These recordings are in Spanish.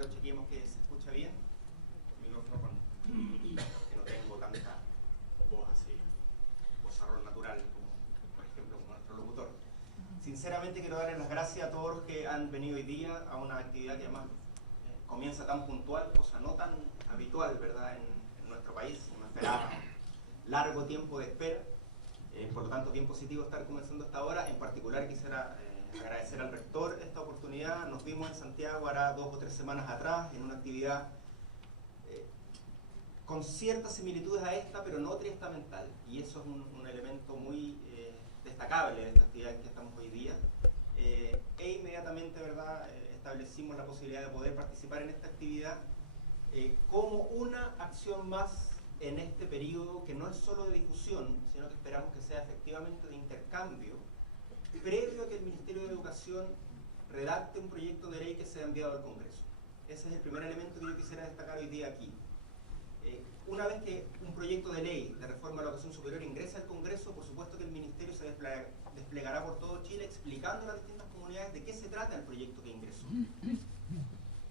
primero chequeemos que se escucha bien. El micrófono que no tengo tanta voz así, vozarrón natural como, por ejemplo, como nuestro locutor. Sinceramente quiero darles las gracias a todos los que han venido hoy día a una actividad que además comienza tan puntual, cosa no tan habitual, ¿verdad?, en nuestro país. No esperábamos largo tiempo de espera, por lo tanto bien positivo estar comenzando esta hora. En particular quisiera agradecer al rector esta oportunidad. Nos vimos en Santiago hará 2 o 3 semanas atrás en una actividad con ciertas similitudes a esta, pero no triestamental, y eso es un elemento muy destacable de esta actividad en que estamos hoy día. E inmediatamente, ¿verdad?, establecimos la posibilidad de poder participar en esta actividad como una acción más en este periodo que no es solo de difusión, sino que esperamos que sea efectivamente de intercambio, previo a que el Ministerio de Educación redacte un proyecto de ley que sea enviado al Congreso. Ese es el primer elemento que yo quisiera destacar hoy día aquí. Una vez que un proyecto de ley de reforma a la educación superior ingrese al Congreso, por supuesto que el Ministerio se desplegará por todo Chile explicando a las distintas comunidades de qué se trata el proyecto que ingresó.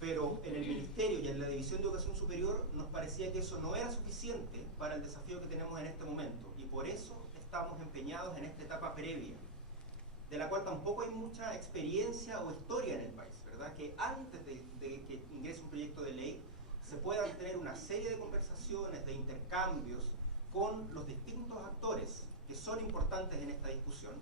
Pero en el Ministerio y en la División de Educación Superior nos parecía que eso no era suficiente para el desafío que tenemos en este momento, y por eso estamos empeñados en esta etapa previa, de la cual tampoco hay mucha experiencia o historia en el país, ¿verdad? Que antes de que ingrese un proyecto de ley se puedan tener una serie de conversaciones, de intercambios con los distintos actores que son importantes en esta discusión,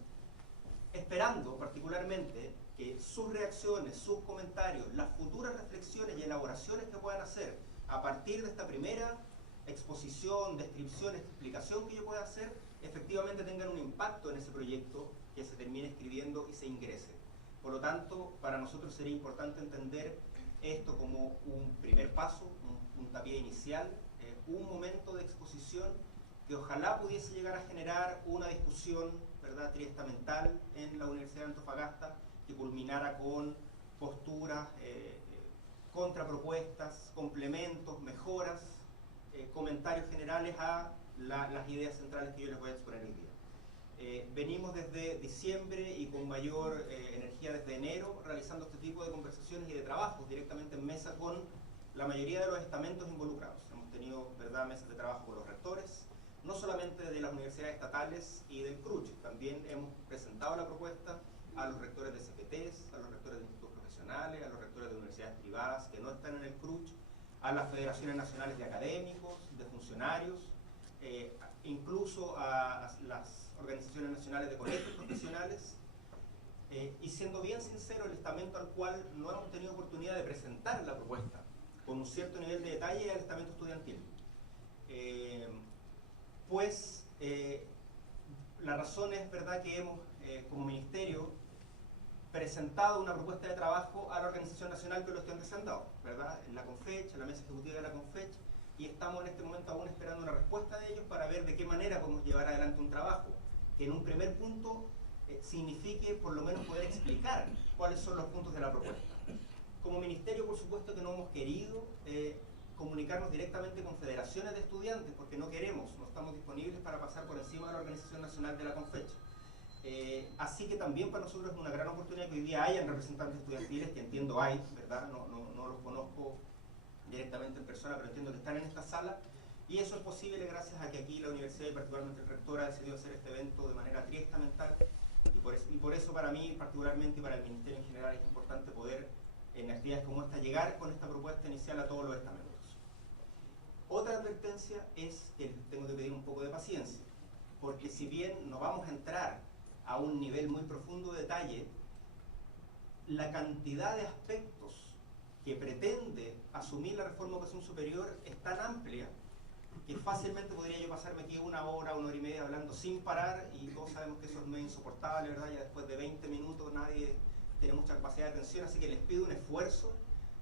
esperando particularmente que sus reacciones, sus comentarios, las futuras reflexiones y elaboraciones que puedan hacer a partir de esta primera exposición, descripción, explicación que yo pueda hacer, efectivamente tengan un impacto en ese proyecto que se termine escribiendo y se ingrese. Por lo tanto, para nosotros sería importante entender esto como un primer paso, un puntapié inicial, un momento de exposición que ojalá pudiese llegar a generar una discusión, ¿verdad?, triestamental en la Universidad de Antofagasta, que culminara con posturas, contrapropuestas, complementos, mejoras, comentarios generales a las ideas centrales que yo les voy a exponer hoy día. Venimos desde diciembre y con mayor energía desde enero realizando este tipo de conversaciones y de trabajos directamente en mesa con la mayoría de los estamentos involucrados. Hemos tenido, ¿verdad?, mesas de trabajo con los rectores, no solamente de las universidades estatales y del CRUCH, también hemos presentado la propuesta a los rectores de CPTs, a los rectores de institutos profesionales, a los rectores de universidades privadas que no están en el CRUCH, a las federaciones nacionales de académicos, de funcionarios, incluso a las organizaciones nacionales de colegios profesionales, y siendo bien sincero, el estamento al cual no hemos tenido oportunidad de presentar la propuesta con un cierto nivel de detalle es el estamento estudiantil. La razón es, ¿verdad?, que hemos como ministerio presentado una propuesta de trabajo a la Organización Nacional que los estudiantes se han dado, ¿verdad?, en la CONFECH, en la mesa ejecutiva de la CONFECH, y estamos en este momento aún esperando una respuesta de ellos para ver de qué manera podemos llevar adelante un trabajo que en un primer punto signifique por lo menos poder explicar cuáles son los puntos de la propuesta. Como ministerio, por supuesto que no hemos querido comunicarnos directamente con federaciones de estudiantes porque no queremos, no estamos disponibles para pasar por encima de la Organización Nacional de la CONFECH. Así que también para nosotros es una gran oportunidad que hoy día hayan representantes estudiantiles, que entiendo hay, ¿verdad? No los conozco directamente en persona, pero entiendo que están en esta sala, y eso es posible gracias a que aquí la universidad y particularmente el rector ha decidido hacer este evento de manera triestamental, y por eso para mí particularmente y para el ministerio en general es importante poder en actividades como esta llegar con esta propuesta inicial a todos los estamentos. Otra advertencia es que tengo que pedir un poco de paciencia, porque si bien no vamos a entrar a un nivel muy profundo de detalle, la cantidad de aspectos que pretende asumir la reforma de educación superior es tan amplia que fácilmente podría yo pasarme aquí una hora y media hablando sin parar, y todos sabemos que eso es medio insoportable, ¿verdad? Ya después de 20 minutos nadie tiene mucha capacidad de atención, así que les pido un esfuerzo,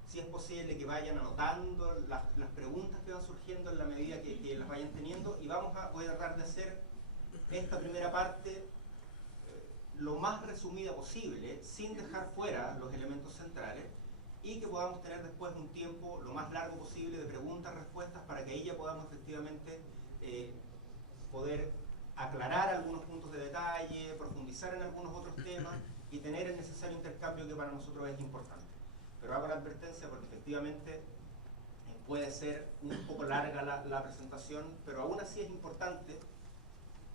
si es posible que vayan anotando las preguntas que van surgiendo en la medida que las vayan teniendo, y voy a tratar de hacer esta primera parte lo más resumida posible, sin dejar fuera los elementos centrales, y que podamos tener después un tiempo lo más largo posible de preguntas, respuestas, para que ahí ya podamos efectivamente poder aclarar algunos puntos de detalle, profundizar en algunos otros temas y tener el necesario intercambio que para nosotros es importante. Pero hago la advertencia porque efectivamente puede ser un poco larga la presentación, pero aún así es importante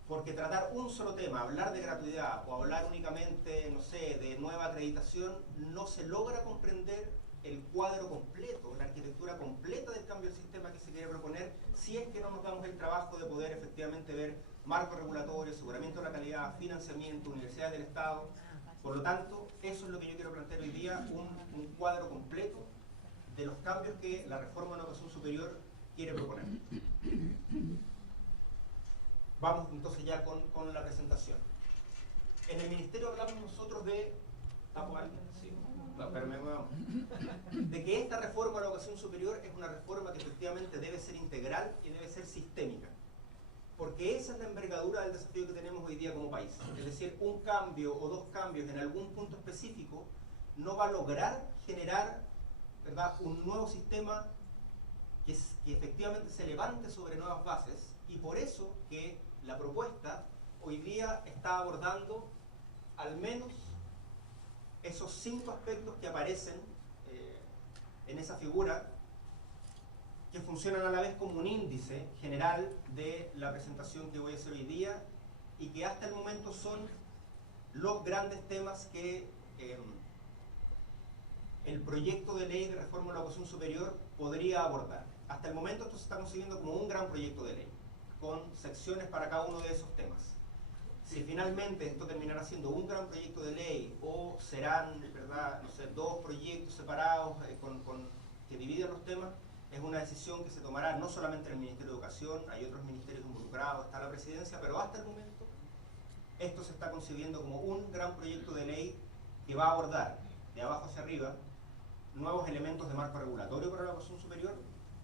porque tratar un solo tema, hablar de gratuidad o hablar únicamente, no sé, de nueva acreditación, no se logra comprender el cuadro completo, la arquitectura completa del cambio del sistema que se quiere proponer, si es que no nos damos el trabajo de poder efectivamente ver marco regulatorio, aseguramiento de la calidad, financiamiento, universidades del Estado. Por lo tanto, eso es lo que yo quiero plantear hoy día, un cuadro completo de los cambios que la reforma de la educación superior quiere proponer. Vamos entonces ya con la presentación. En el Ministerio hablamos nosotros de... ¿Tapo a alguien? Sí. No, pero de que esta reforma de la educación superior es una reforma que efectivamente debe ser integral y debe ser sistémica. Porque esa es la envergadura del desafío que tenemos hoy día como país. Es decir, un cambio o dos cambios en algún punto específico no va a lograr generar, ¿verdad?, un nuevo sistema que efectivamente se levante sobre nuevas bases, y por eso que la propuesta hoy día está abordando al menos esos 5 aspectos que aparecen en esa figura, que funcionan a la vez como un índice general de la presentación que voy a hacer hoy día, y que hasta el momento son los grandes temas que el proyecto de ley de reforma de la educación superior podría abordar. Hasta el momento esto se está concibiendo como un gran proyecto de ley, con secciones para cada uno de esos temas. Si finalmente esto terminará siendo un gran proyecto de ley, o serán, ¿verdad?, no sé, 2 proyectos separados que dividen los temas, es una decisión que se tomará no solamente en el Ministerio de Educación, hay otros ministerios involucrados, está la Presidencia, pero hasta el momento esto se está concibiendo como un gran proyecto de ley que va a abordar de abajo hacia arriba nuevos elementos de marco regulatorio para la educación superior,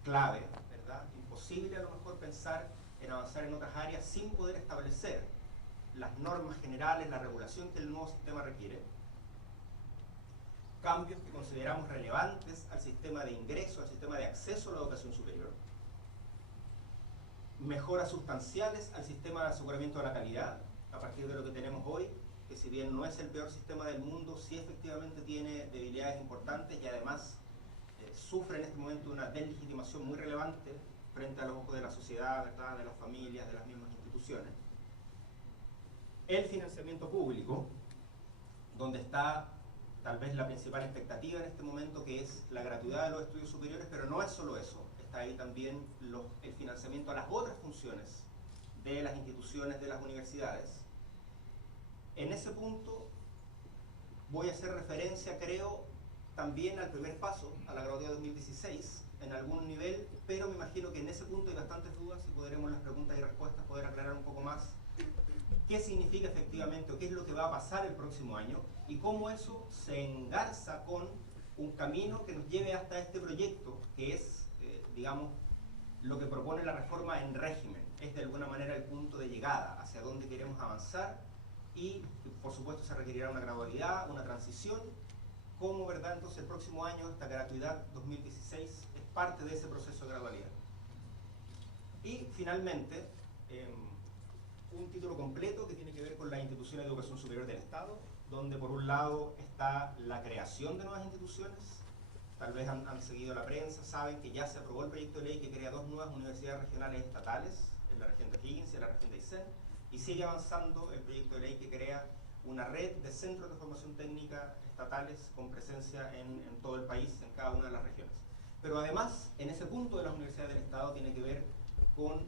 clave, ¿verdad? Imposible a lo mejor pensar en avanzar en otras áreas sin poder establecer las normas generales, la regulación que el nuevo sistema requiere. Cambios que consideramos relevantes al sistema de ingreso, al sistema de acceso a la educación superior. Mejoras sustanciales al sistema de aseguramiento de la calidad, a partir de lo que tenemos hoy, que si bien no es el peor sistema del mundo, sí efectivamente tiene debilidades importantes y además sufre en este momento una deslegitimación muy relevante frente a los ojos de la sociedad, ¿verdad?, de las familias, de las mismas instituciones. El financiamiento público, donde está tal vez la principal expectativa en este momento, que es la gratuidad de los estudios superiores, pero no es solo eso, está ahí también el financiamiento a las otras funciones de las instituciones, de las universidades. En ese punto voy a hacer referencia, creo, también al primer paso, a la gratuidad 2016, en algún nivel, pero me imagino que en ese punto hay bastantes dudas y podremos en las preguntas y respuestas poder aclarar un poco más qué significa efectivamente o qué es lo que va a pasar el próximo año y cómo eso se engarza con un camino que nos lleve hasta este proyecto, que es, digamos, lo que propone la reforma en régimen. Es de alguna manera el punto de llegada hacia donde queremos avanzar, y por supuesto se requerirá una gradualidad, una transición, como, ¿verdad?, entonces el próximo año esta gratuidad 2016 es parte de ese proceso de gradualidad. Y finalmente, un título completo que tiene que ver con las instituciones de educación superior del Estado, donde por un lado está la creación de nuevas instituciones. Tal vez han seguido la prensa, saben que ya se aprobó el proyecto de ley que crea 2 nuevas universidades regionales estatales, en la región de Higgins y en la región de Aysén, y sigue avanzando el proyecto de ley que crea una red de centros de formación técnica estatales con presencia en todo el país, en cada una de las regiones. Pero además, en ese punto de las universidades del Estado tiene que ver con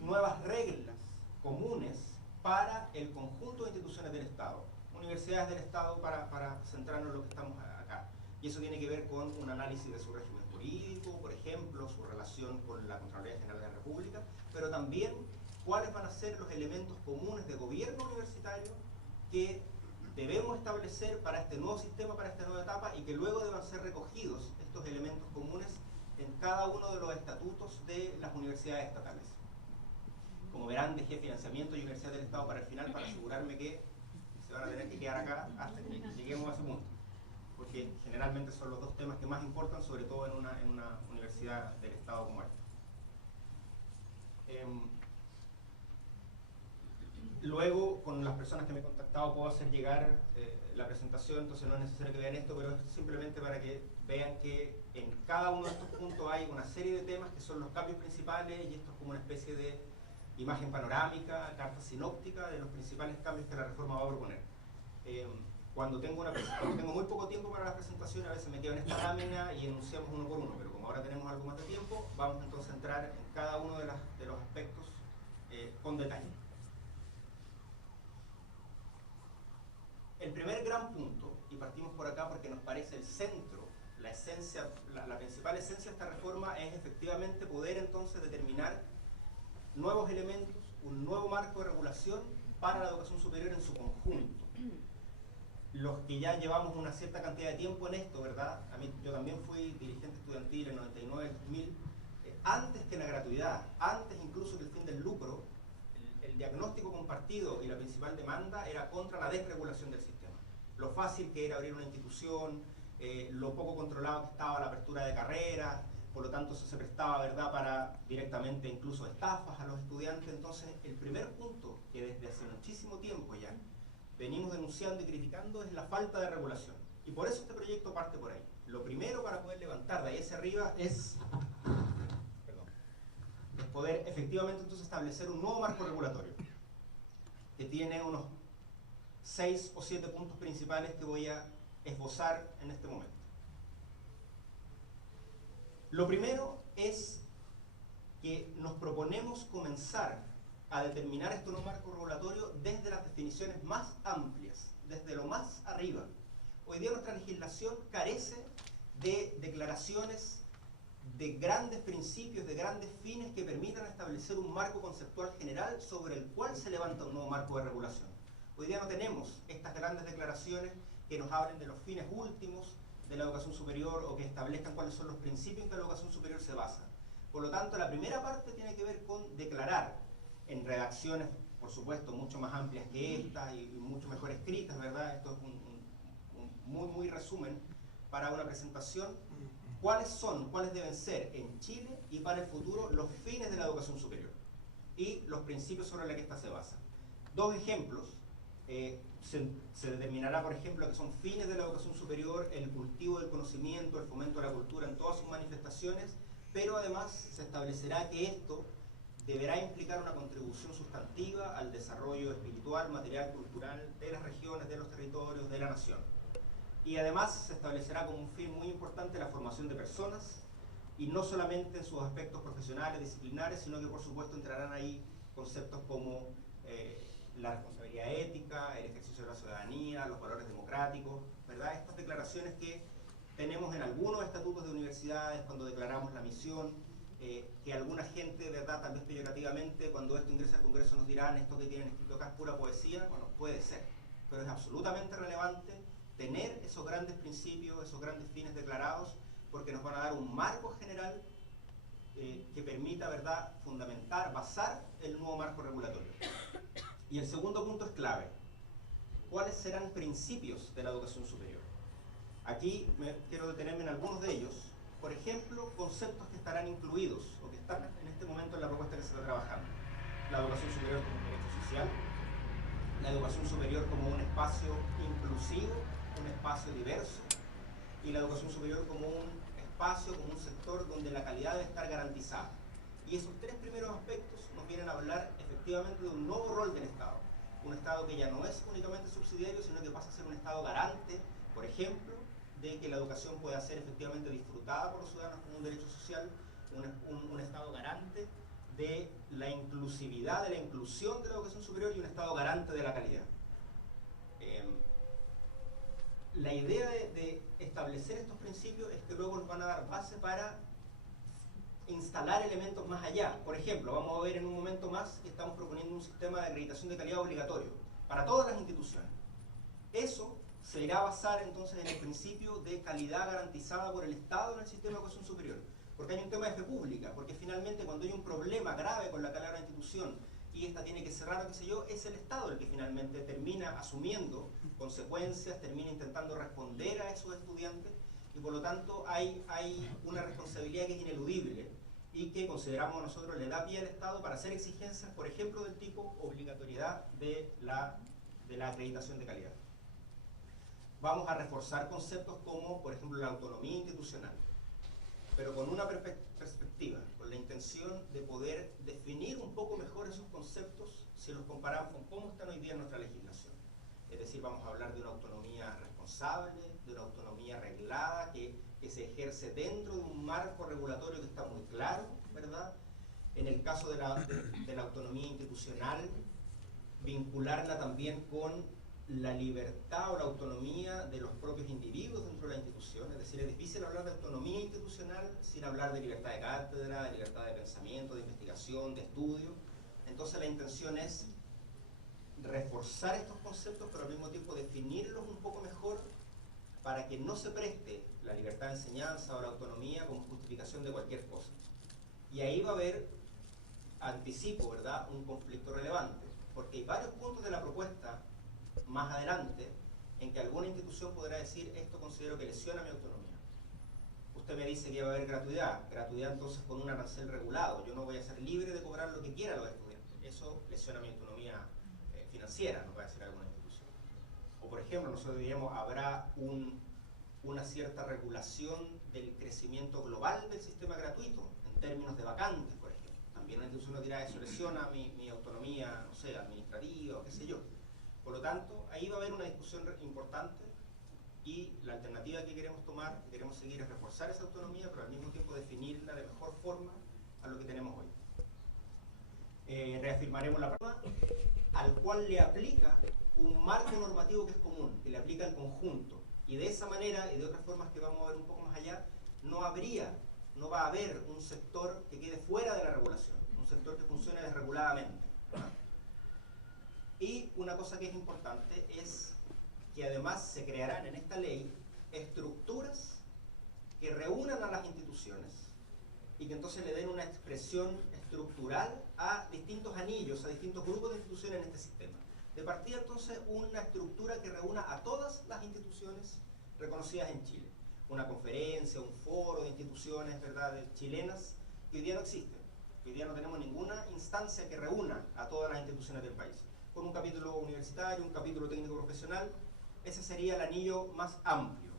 nuevas reglas comunes para el conjunto de instituciones del Estado, universidades del Estado, para centrarnos en lo que estamos acá. Y eso tiene que ver con un análisis de su régimen jurídico, por ejemplo, su relación con la Contraloría General de la República, pero también cuáles van a ser los elementos comunes de gobierno universitario que debemos establecer para este nuevo sistema, para esta nueva etapa, y que luego deban ser recogidos estos elementos comunes en cada uno de los estatutos de las universidades estatales. Como verán, dejé financiamiento y universidad del Estado para el final, para asegurarme que se van a tener que quedar acá hasta que lleguemos a ese punto, porque generalmente son los 2 temas que más importan, sobre todo en una universidad del Estado como esta. Luego, con las personas que me he contactado, puedo hacer llegar la presentación, entonces no es necesario que vean esto, pero es simplemente para que vean que en cada uno de estos puntos hay una serie de temas que son los cambios principales, y esto es como una especie de imagen panorámica, carta sinóptica de los principales cambios que la reforma va a proponer. Cuando tengo muy poco tiempo para la presentación, a veces me quedo en esta lámina y enunciamos uno por uno, pero como ahora tenemos algo más de tiempo, vamos entonces a entrar en cada uno de los aspectos con detalle. El primer gran punto, y partimos por acá porque nos parece el centro, la esencia, la principal esencia de esta reforma es efectivamente poder entonces determinar nuevos elementos, un nuevo marco de regulación para la educación superior en su conjunto. Los que ya llevamos una cierta cantidad de tiempo en esto, ¿verdad? Yo también fui dirigente estudiantil en 99, 2000, antes que la gratuidad, antes incluso que el fin del lucro, el diagnóstico compartido y la principal demanda era contra la desregulación del sistema. Lo fácil que era abrir una institución, lo poco controlado que estaba la apertura de carreras, por lo tanto eso se prestaba, ¿verdad?, para directamente incluso estafas a los estudiantes. Entonces, el primer punto que desde hace muchísimo tiempo ya venimos denunciando y criticando es la falta de regulación. Y por eso este proyecto parte por ahí. Lo primero para poder levantar de ahí hacia arriba es poder efectivamente entonces establecer un nuevo marco regulatorio que tiene unos 6 o 7 puntos principales que voy a esbozar en este momento. Lo primero es que nos proponemos comenzar a determinar este nuevo marco regulatorio desde las definiciones más amplias, desde lo más arriba. Hoy día nuestra legislación carece de declaraciones de grandes principios, de grandes fines que permitan establecer un marco conceptual general sobre el cual se levanta un nuevo marco de regulación. Hoy día no tenemos estas grandes declaraciones que nos hablen de los fines últimos de la educación superior o que establezcan cuáles son los principios en que la educación superior se basa. Por lo tanto, la primera parte tiene que ver con declarar en redacciones, por supuesto, mucho más amplias que esta y mucho mejor escritas, ¿verdad? Esto es un muy resumen para una presentación. ¿Cuáles deben ser en Chile y para el futuro los fines de la educación superior y los principios sobre los que ésta se basa? Dos ejemplos. Se determinará, por ejemplo, que son fines de la educación superior el cultivo del conocimiento, el fomento de la cultura en todas sus manifestaciones, pero además se establecerá que esto deberá implicar una contribución sustantiva al desarrollo espiritual, material, cultural de las regiones, de los territorios, de la nación. Y además se establecerá como un fin muy importante la formación de personas, y no solamente en sus aspectos profesionales, disciplinares, sino que por supuesto entrarán ahí conceptos como la responsabilidad ética, el ejercicio de la ciudadanía, los valores democráticos, ¿verdad? Estas declaraciones que tenemos en algunos estatutos de universidades cuando declaramos la misión, que alguna gente, ¿verdad?, tal vez peyorativamente, cuando esto ingresa al Congreso nos dirán, esto que tienen escrito acá es pura poesía. Bueno, puede ser, pero es absolutamente relevante tener esos grandes principios, esos grandes fines declarados, porque nos van a dar un marco general que permita, ¿verdad?, fundamentar, basar el nuevo marco regulatorio. Y el segundo punto es clave. ¿Cuáles serán principios de la educación superior? Aquí quiero detenerme en algunos de ellos. Por ejemplo, conceptos que estarán incluidos o que están en este momento en la propuesta que se está trabajando. La educación superior como un derecho social, la educación superior como un espacio inclusivo, un espacio diverso, y la educación superior como un espacio, como un sector donde la calidad debe estar garantizada. Y esos tres primeros aspectos nos vienen a hablar efectivamente de un nuevo rol del Estado. Un Estado que ya no es únicamente subsidiario, sino que pasa a ser un Estado garante, por ejemplo, de que la educación pueda ser efectivamente disfrutada por los ciudadanos como un derecho social, un Estado garante de la inclusividad, de la inclusión de la educación superior, y un Estado garante de la calidad. La idea de establecer estos principios es que luego nos van a dar base para instalar elementos más allá. Por ejemplo, vamos a ver en un momento más que estamos proponiendo un sistema de acreditación de calidad obligatorio para todas las instituciones. Eso se irá a basar entonces en el principio de calidad garantizada por el Estado en el sistema de educación superior. Porque hay un tema de fe pública, porque finalmente cuando hay un problema grave con la calidad de la institución y esta tiene que cerrar o qué sé yo, es el Estado el que finalmente termina asumiendo consecuencias, termina intentando responder a esos estudiantes, y por lo tanto hay una responsabilidad que es ineludible y que consideramos nosotros le da pie al Estado para hacer exigencias, por ejemplo, del tipo obligatoriedad de la acreditación de calidad. Vamos a reforzar conceptos como, por ejemplo, la autonomía institucional, pero con una perspectiva, con la intención de poder definir un poco mejor esos conceptos si los comparamos con cómo están hoy día en nuestra legislación. Es decir, vamos a hablar de una autonomía responsable, de una autonomía reglada, que se ejerce dentro de un marco regulatorio que está muy claro, ¿verdad? En el caso de la autonomía institucional, vincularla también con la libertad o la autonomía de los propios individuos dentro de la institución. Es decir, es difícil hablar de autonomía institucional sin hablar de libertad de cátedra, de libertad de pensamiento, de investigación, de estudio. Entonces la intención es reforzar estos conceptos, pero al mismo tiempo definirlos un poco mejor para que no se preste la libertad de enseñanza o la autonomía como justificación de cualquier cosa. Y ahí va a haber, anticipo, ¿verdad?, un conflicto relevante, porque hay varios puntos de la propuesta más adelante en que alguna institución podrá decir esto considero que lesiona mi autonomía. Usted me dice que va a haber gratuidad entonces con un arancel regulado, yo no voy a ser libre de cobrar lo que quiera a los estudiantes, eso lesiona mi autonomía financiera, nos va a decir alguna institución. O por ejemplo, nosotros diríamos, habrá una cierta regulación del crecimiento global del sistema gratuito, en términos de vacantes, por ejemplo. También una institución nos dirá, eso lesiona mi autonomía, no sé, administrativa o qué sé yo. Por lo tanto, ahí va a haber una discusión importante y la alternativa que queremos tomar, que queremos seguir, es reforzar esa autonomía, pero al mismo tiempo definirla de mejor forma a lo que tenemos hoy. Reafirmaremos la norma al cual le aplica un marco normativo que es común, que le aplica al conjunto. Y de esa manera, y de otras formas que vamos a ver un poco más allá, no va a haber un sector que quede fuera de la regulación, un sector que funcione desreguladamente, ¿verdad? Y una cosa que es importante es que además se crearán en esta ley estructuras que reúnan a las instituciones y que entonces le den una expresión estructural a distintos anillos, a distintos grupos de instituciones en este sistema. De partida entonces una estructura que reúna a todas las instituciones reconocidas en Chile. Una conferencia, un foro de instituciones, ¿verdad?, chilenas que hoy día no existen. Hoy día no tenemos ninguna instancia que reúna a todas las instituciones del país. Con un capítulo universitario, un capítulo técnico profesional, ese sería el anillo más amplio.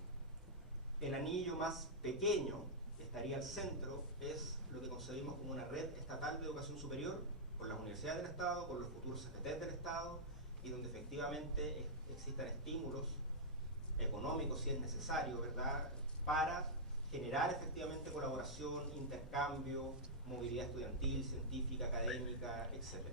El anillo más pequeño, que estaría al centro, es lo que concebimos como una red estatal de educación superior, con las universidades del Estado, con los futuros CFTs del Estado, y donde efectivamente existan estímulos económicos, si es necesario, ¿verdad?, para generar efectivamente colaboración, intercambio, movilidad estudiantil, científica, académica, etc.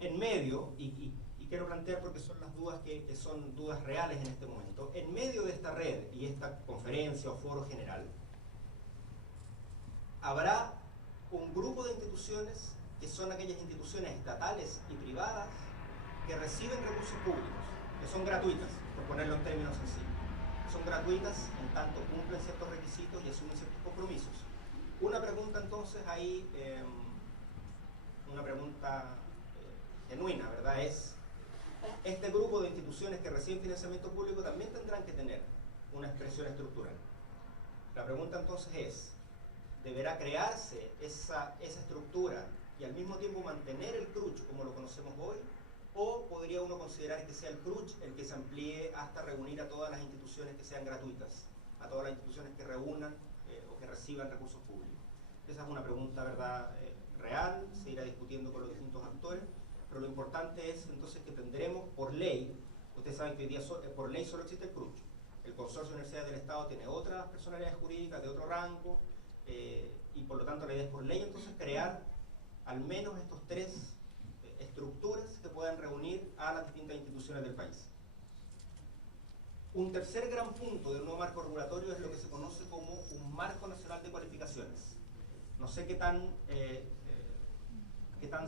En medio, y quiero plantear porque son las dudas que son dudas reales en este momento, en medio de esta red y esta conferencia o foro general, habrá un grupo de instituciones que son aquellas instituciones estatales y privadas que reciben recursos públicos, que son gratuitas, por ponerlo en términos sencillos. Son gratuitas en tanto cumplen ciertos requisitos y asumen ciertos compromisos. Una pregunta entonces ahí, una pregunta genuina, ¿verdad? Es, este grupo de instituciones que reciben financiamiento público también tendrán que tener una expresión estructural. La pregunta entonces es, ¿deberá crearse esa estructura y al mismo tiempo mantener el CRUCH como lo conocemos hoy? ¿O podría uno considerar que sea el CRUCH el que se amplíe hasta reunir a todas las instituciones que sean gratuitas, a todas las instituciones que reúnan o que reciban recursos públicos? Esa es una pregunta, ¿verdad?, real, se irá discutiendo con los distintos actores, pero lo importante es entonces que tendremos por ley, ustedes saben que hoy día por ley solo existe el CRUCH, el Consorcio de Universidades del Estado tiene otras personalidades jurídicas de otro rango, y por lo tanto la idea es por ley entonces crear al menos estos tres estructuras que puedan reunir a las distintas instituciones del país. Un tercer gran punto del nuevo marco regulatorio es lo que se conoce como un marco nacional de cualificaciones. No sé qué tan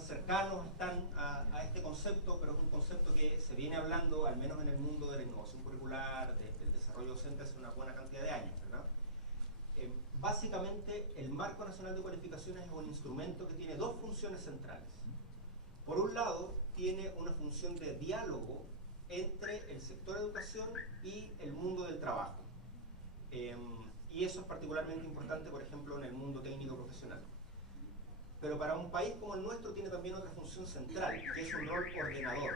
cercanos están a este concepto, pero es un concepto que se viene hablando, al menos en el mundo de la innovación curricular, del desarrollo docente hace una buena cantidad de años, ¿verdad? Básicamente, el Marco Nacional de Cualificaciones es un instrumento que tiene dos funciones centrales. Por un lado, tiene una función de diálogo entre el sector educación y el mundo del trabajo. Y eso es particularmente importante, por ejemplo, en el mundo técnico profesional. Pero para un país como el nuestro tiene también otra función central, que es un rol ordenador.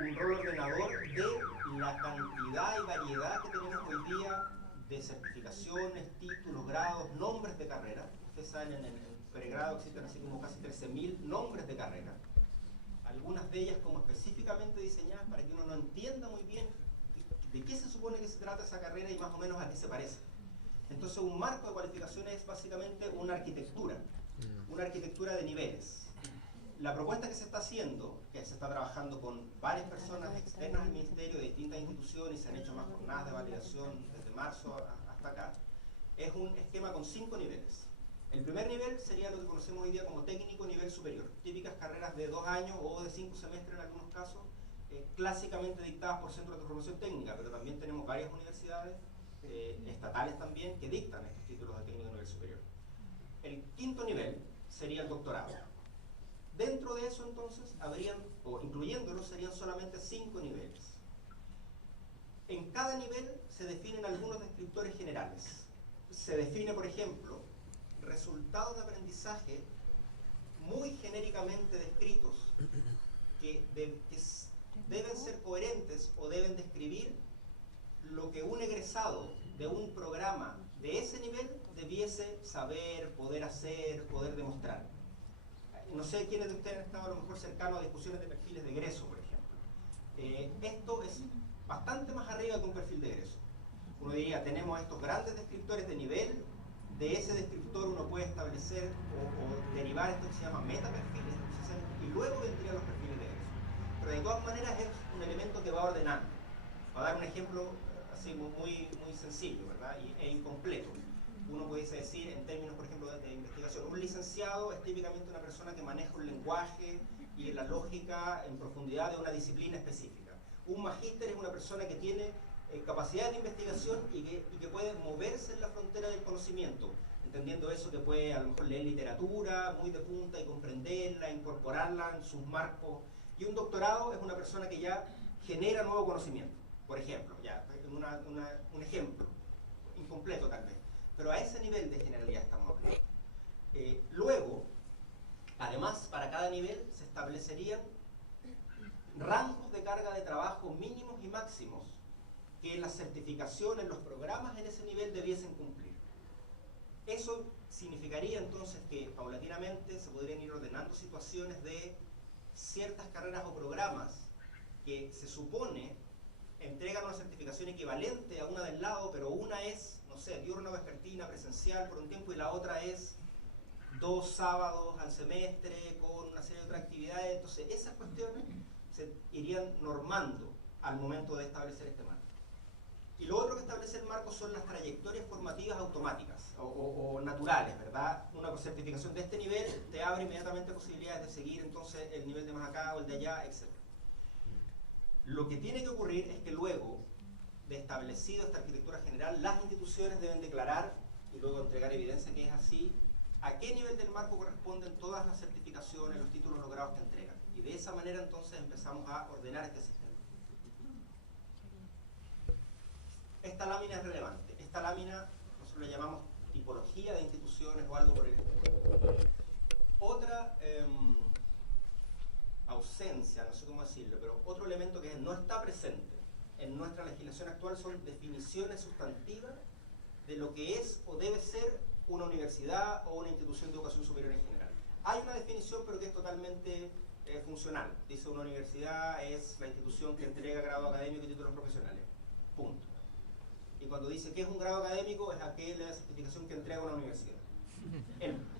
Un rol ordenador de la cantidad y variedad que tenemos hoy día de certificaciones, títulos, grados, nombres de carrera. Ustedes saben, en el pregrado existen así como casi 13.000 nombres de carrera. Algunas de ellas como específicamente diseñadas para que uno no entienda muy bien de qué se supone que se trata esa carrera y más o menos a qué se parece. Entonces un marco de cualificaciones es básicamente una arquitectura de niveles. La propuesta que se está haciendo, que se está trabajando con varias personas externas al Ministerio de distintas instituciones, y se han hecho más jornadas de validación desde marzo hasta acá, es un esquema con 5 niveles. El primer nivel sería lo que conocemos hoy día como técnico nivel superior, típicas carreras de 2 años o de 5 semestres en algunos casos, clásicamente dictadas por centros de formación técnica, pero también tenemos varias universidades estatales también que dictan estos títulos de técnico nivel superior. El quinto nivel sería el doctorado. Dentro de eso entonces habrían, o incluyéndolo, serían solamente 5 niveles. En cada nivel se definen algunos descriptores generales. Se define, por ejemplo, resultados de aprendizaje muy genéricamente descritos que deben ser coherentes o deben describir lo que un egresado de un programa de ese nivel debiese saber, poder hacer, poder demostrar. No sé quiénes de ustedes han estado a lo mejor cercanos a discusiones de perfiles de egreso, por ejemplo. Esto es bastante más arriba que un perfil de egreso. Uno diría, tenemos estos grandes descriptores de nivel, de ese descriptor uno puede establecer o derivar esto que se llama metaperfiles, y luego vendrían los perfiles de egreso. Pero de todas maneras es un elemento que va ordenando. Para dar un ejemplo así muy sencillo, ¿verdad? E incompleto. Uno pudiese decir, en términos, por ejemplo, de investigación, un licenciado es típicamente una persona que maneja un lenguaje y la lógica en profundidad de una disciplina específica. Un magíster es una persona que tiene capacidad de investigación y que puede moverse en la frontera del conocimiento, entendiendo eso que puede a lo mejor leer literatura muy de punta y comprenderla, incorporarla en sus marcos. Y un doctorado es una persona que ya genera nuevo conocimiento, por ejemplo, ya un ejemplo, incompleto tal vez. Pero a ese nivel de generalidad estamos hablando. Luego, además, para cada nivel se establecerían rangos de carga de trabajo mínimos y máximos que las certificaciones, los programas en ese nivel debiesen cumplir. Eso significaría entonces que paulatinamente se podrían ir ordenando situaciones de ciertas carreras o programas que se supone entregan una certificación equivalente a una del lado, pero una es, no sé, diurna o vespertina, presencial por un tiempo, y la otra es 2 sábados al semestre con una serie de otras actividades. Entonces esas cuestiones se irían normando al momento de establecer este marco. Y lo otro que establece el marco son las trayectorias formativas automáticas o naturales, ¿verdad? Una certificación de este nivel te abre inmediatamente posibilidades de seguir entonces el nivel de más acá o el de allá, etc. Lo que tiene que ocurrir es que luego de establecido esta arquitectura general, las instituciones deben declarar y luego entregar evidencia que es así, a qué nivel del marco corresponden todas las certificaciones, los títulos logrados que entregan. Y de esa manera entonces empezamos a ordenar este sistema. Esta lámina es relevante. Esta lámina nosotros le llamamos tipología de instituciones o algo por el estilo. Otra ausencia, no sé cómo decirlo, pero otro elemento que no está presente en nuestra legislación actual son definiciones sustantivas de lo que es o debe ser una universidad o una institución de educación superior en general. Hay una definición, pero que es totalmente funcional. Dice, una universidad es la institución que entrega grado académico y títulos profesionales. Punto. Y cuando dice que es un grado académico, es aquella certificación que entrega una universidad.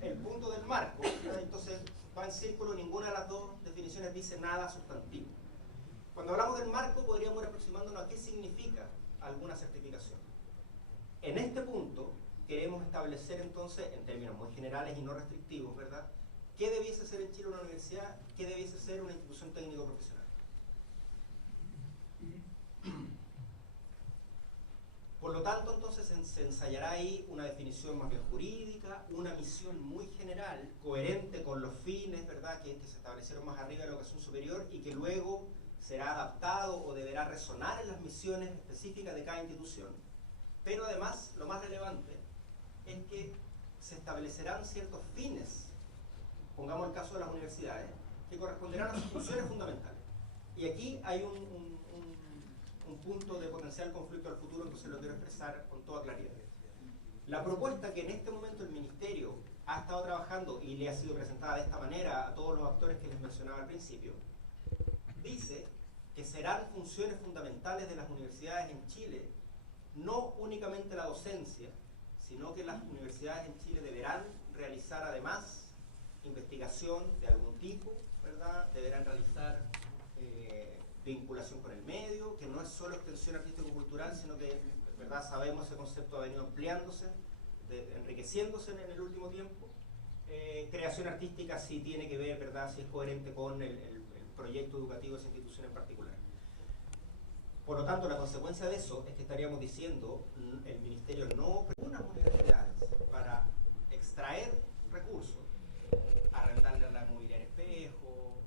El punto del marco, entonces, va en círculo, ninguna de las dos definiciones dice nada sustantivo. Cuando hablamos del marco, podríamos ir aproximándonos a qué significa alguna certificación. En este punto, queremos establecer entonces, en términos muy generales y no restrictivos, ¿verdad?, qué debiese ser en Chile una universidad, qué debiese ser una institución técnico-profesional. Por lo tanto, entonces se ensayará ahí una definición más bien jurídica, una misión muy general, coherente con los fines, ¿verdad?, que se establecieron más arriba de la educación superior y que luego será adaptado o deberá resonar en las misiones específicas de cada institución. Pero además, lo más relevante es que se establecerán ciertos fines, pongamos el caso de las universidades, que corresponderán a sus funciones fundamentales. Y aquí hay un punto de potencial conflicto al futuro, entonces lo quiero expresar con toda claridad. La propuesta que en este momento el Ministerio ha estado trabajando y le ha sido presentada de esta manera a todos los actores que les mencionaba al principio, dice que serán funciones fundamentales de las universidades en Chile, no únicamente la docencia, sino que las universidades en Chile deberán realizar además investigación de algún tipo, ¿verdad? Deberán realizar vinculación con el medio, que no es solo extensión artístico-cultural, sino que, ¿verdad? Sabemos ese concepto ha venido ampliándose, enriqueciéndose en el último tiempo. Creación artística sí tiene que ver, ¿verdad? Si es coherente con el proyecto educativo de esa institución en particular. Por lo tanto, la consecuencia de eso es que estaríamos diciendo, el Ministerio no unas universidades para extraer recursos, arrendarle a la mobiliaria Espejo,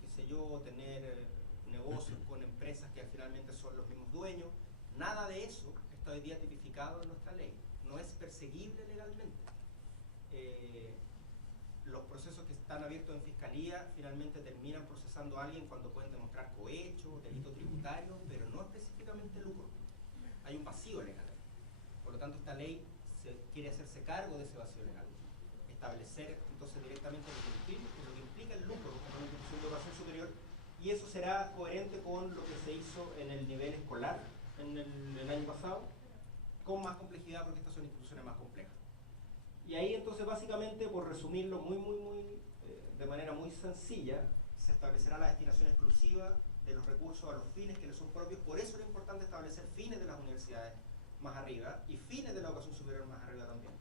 qué sé yo, tener negocios con empresas que finalmente son los mismos dueños. Nada de eso está hoy día tipificado en nuestra ley. No es perseguible legalmente. Los procesos que están abiertos en fiscalía finalmente terminan procesando a alguien cuando pueden demostrar cohecho, delito tributario, pero no específicamente lucro. Hay un vacío legal. Por lo tanto, esta ley quiere hacerse cargo de ese vacío legal. Establecer entonces directamente lo que implica el lucro en una institución de educación superior, y eso será coherente con lo que se hizo en el nivel escolar en el año pasado, con más complejidad porque estas son instituciones más complejas. Y ahí entonces básicamente, por resumirlo de manera muy sencilla, se establecerá la destinación exclusiva de los recursos a los fines que les son propios. Por eso es importante establecer fines de las universidades más arriba y fines de la educación superior más arriba también.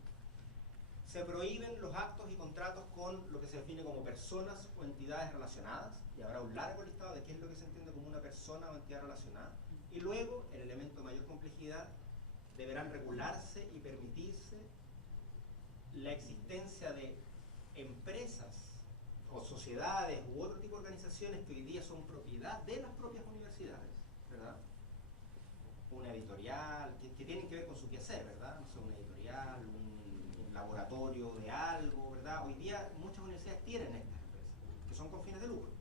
Se prohíben los actos y contratos con lo que se define como personas o entidades relacionadas, y habrá un largo listado de qué es lo que se entiende como una persona o entidad relacionada. Y luego, el elemento de mayor complejidad, deberán regularse y permitirse la existencia de empresas o sociedades u otro tipo de organizaciones que hoy día son propiedad de las propias universidades, ¿verdad? Una editorial, que tienen que ver con su quehacer, ¿verdad? No sé, una editorial, un laboratorio de algo, ¿verdad? Hoy día muchas universidades tienen estas empresas, que son con fines de lucro.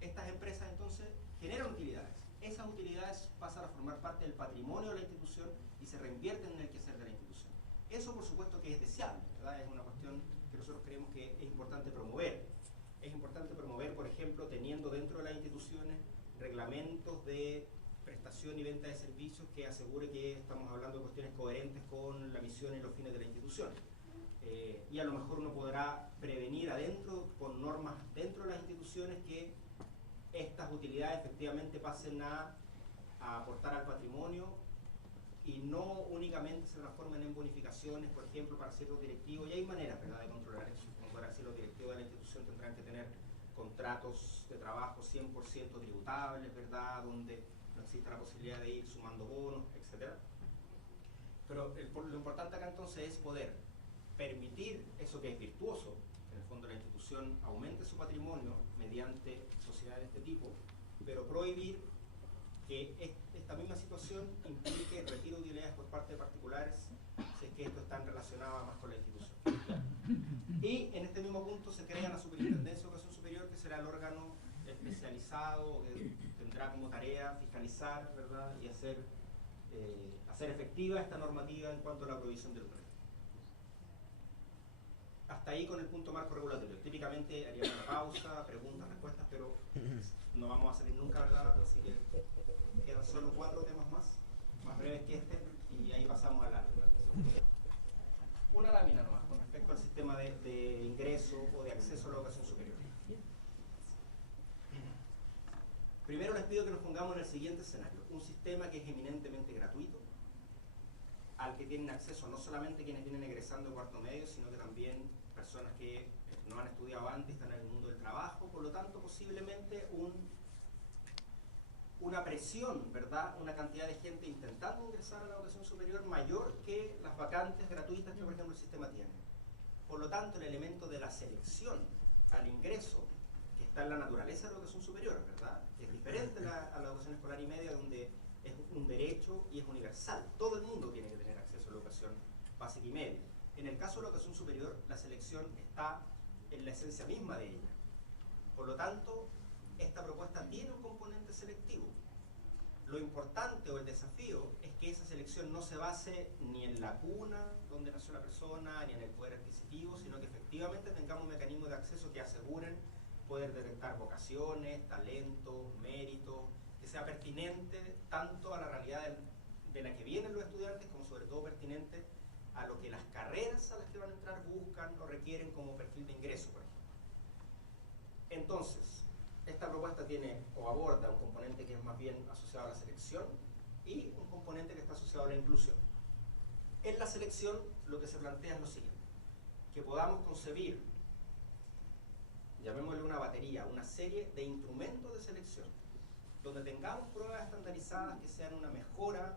Estas empresas entonces generan utilidades. Esas utilidades pasan a formar parte del patrimonio de la institución y se reinvierten en el quehacer de la institución. Eso por supuesto que es deseable, ¿verdad? Es una cuestión que nosotros creemos que es importante promover. Es importante promover, por ejemplo, teniendo dentro de las instituciones reglamentos de prestación y venta de servicios que asegure que estamos hablando de cuestiones coherentes con la misión y los fines de la institución. Y a lo mejor uno podrá prevenir adentro, con normas dentro de las instituciones, que estas utilidades efectivamente pasen a aportar al patrimonio y no únicamente se transformen en bonificaciones, por ejemplo, para ciertos directivos. Y hay maneras, ¿verdad?, de controlar eso. Como para decir, los directivos de la institución tendrán que tener contratos de trabajo 100% tributables, ¿verdad?, donde no exista la posibilidad de ir sumando bonos, etc. Pero lo importante acá entonces es poder permitir eso que es virtuoso, que en el fondo la institución aumente su patrimonio mediante sociedades de este tipo, pero prohibir que esta misma situación implique el retiro de utilidades por parte de particulares si es que esto está relacionado más con la institución. Y en este mismo punto se crea la Superintendencia de Educación Superior, que será el órgano especializado que tendrá como tarea fiscalizar, ¿verdad?, y hacer efectiva esta normativa en cuanto a la prohibición del lucro. Hasta ahí con el punto marco regulatorio. Típicamente haríamos una pausa, preguntas, respuestas, pero no vamos a salir nunca, ¿verdad? Así que quedan solo 4 temas más breves que este, y ahí pasamos a la una lámina nomás con respecto al sistema de ingreso o de acceso a la educación superior. Primero les pido que nos pongamos en el siguiente escenario: un sistema que es eminentemente gratuito, al que tienen acceso no solamente quienes vienen egresando de cuarto medio, sino que también personas que no han estudiado antes, están en el mundo del trabajo. Por lo tanto, posiblemente una presión, ¿verdad?, una cantidad de gente intentando ingresar a la educación superior mayor que las vacantes gratuitas que, por ejemplo, el sistema tiene. Por lo tanto, el elemento de la selección al ingreso, que está en la naturaleza de la educación superior, ¿verdad?, que es diferente a la educación escolar y media, donde es un derecho y es universal. Todo el mundo tiene que tener acceso a la educación básica y media. En el caso de la educación superior, la selección está en la esencia misma de ella. Por lo tanto, esta propuesta tiene un componente selectivo. Lo importante o el desafío es que esa selección no se base ni en la cuna donde nació la persona, ni en el poder adquisitivo, sino que efectivamente tengamos mecanismos de acceso que aseguren poder detectar vocaciones, talentos, méritos, que sea pertinente tanto a la realidad de la que vienen los estudiantes, como sobre todo pertinente a lo que las carreras a las que van a entrar buscan o requieren como perfil de ingreso, por ejemplo. Entonces, esta propuesta tiene o aborda un componente que es más bien asociado a la selección y un componente que está asociado a la inclusión. En la selección lo que se plantea es lo siguiente, que podamos concebir, llamémosle una batería, una serie de instrumentos de selección, donde tengamos pruebas estandarizadas que sean una mejora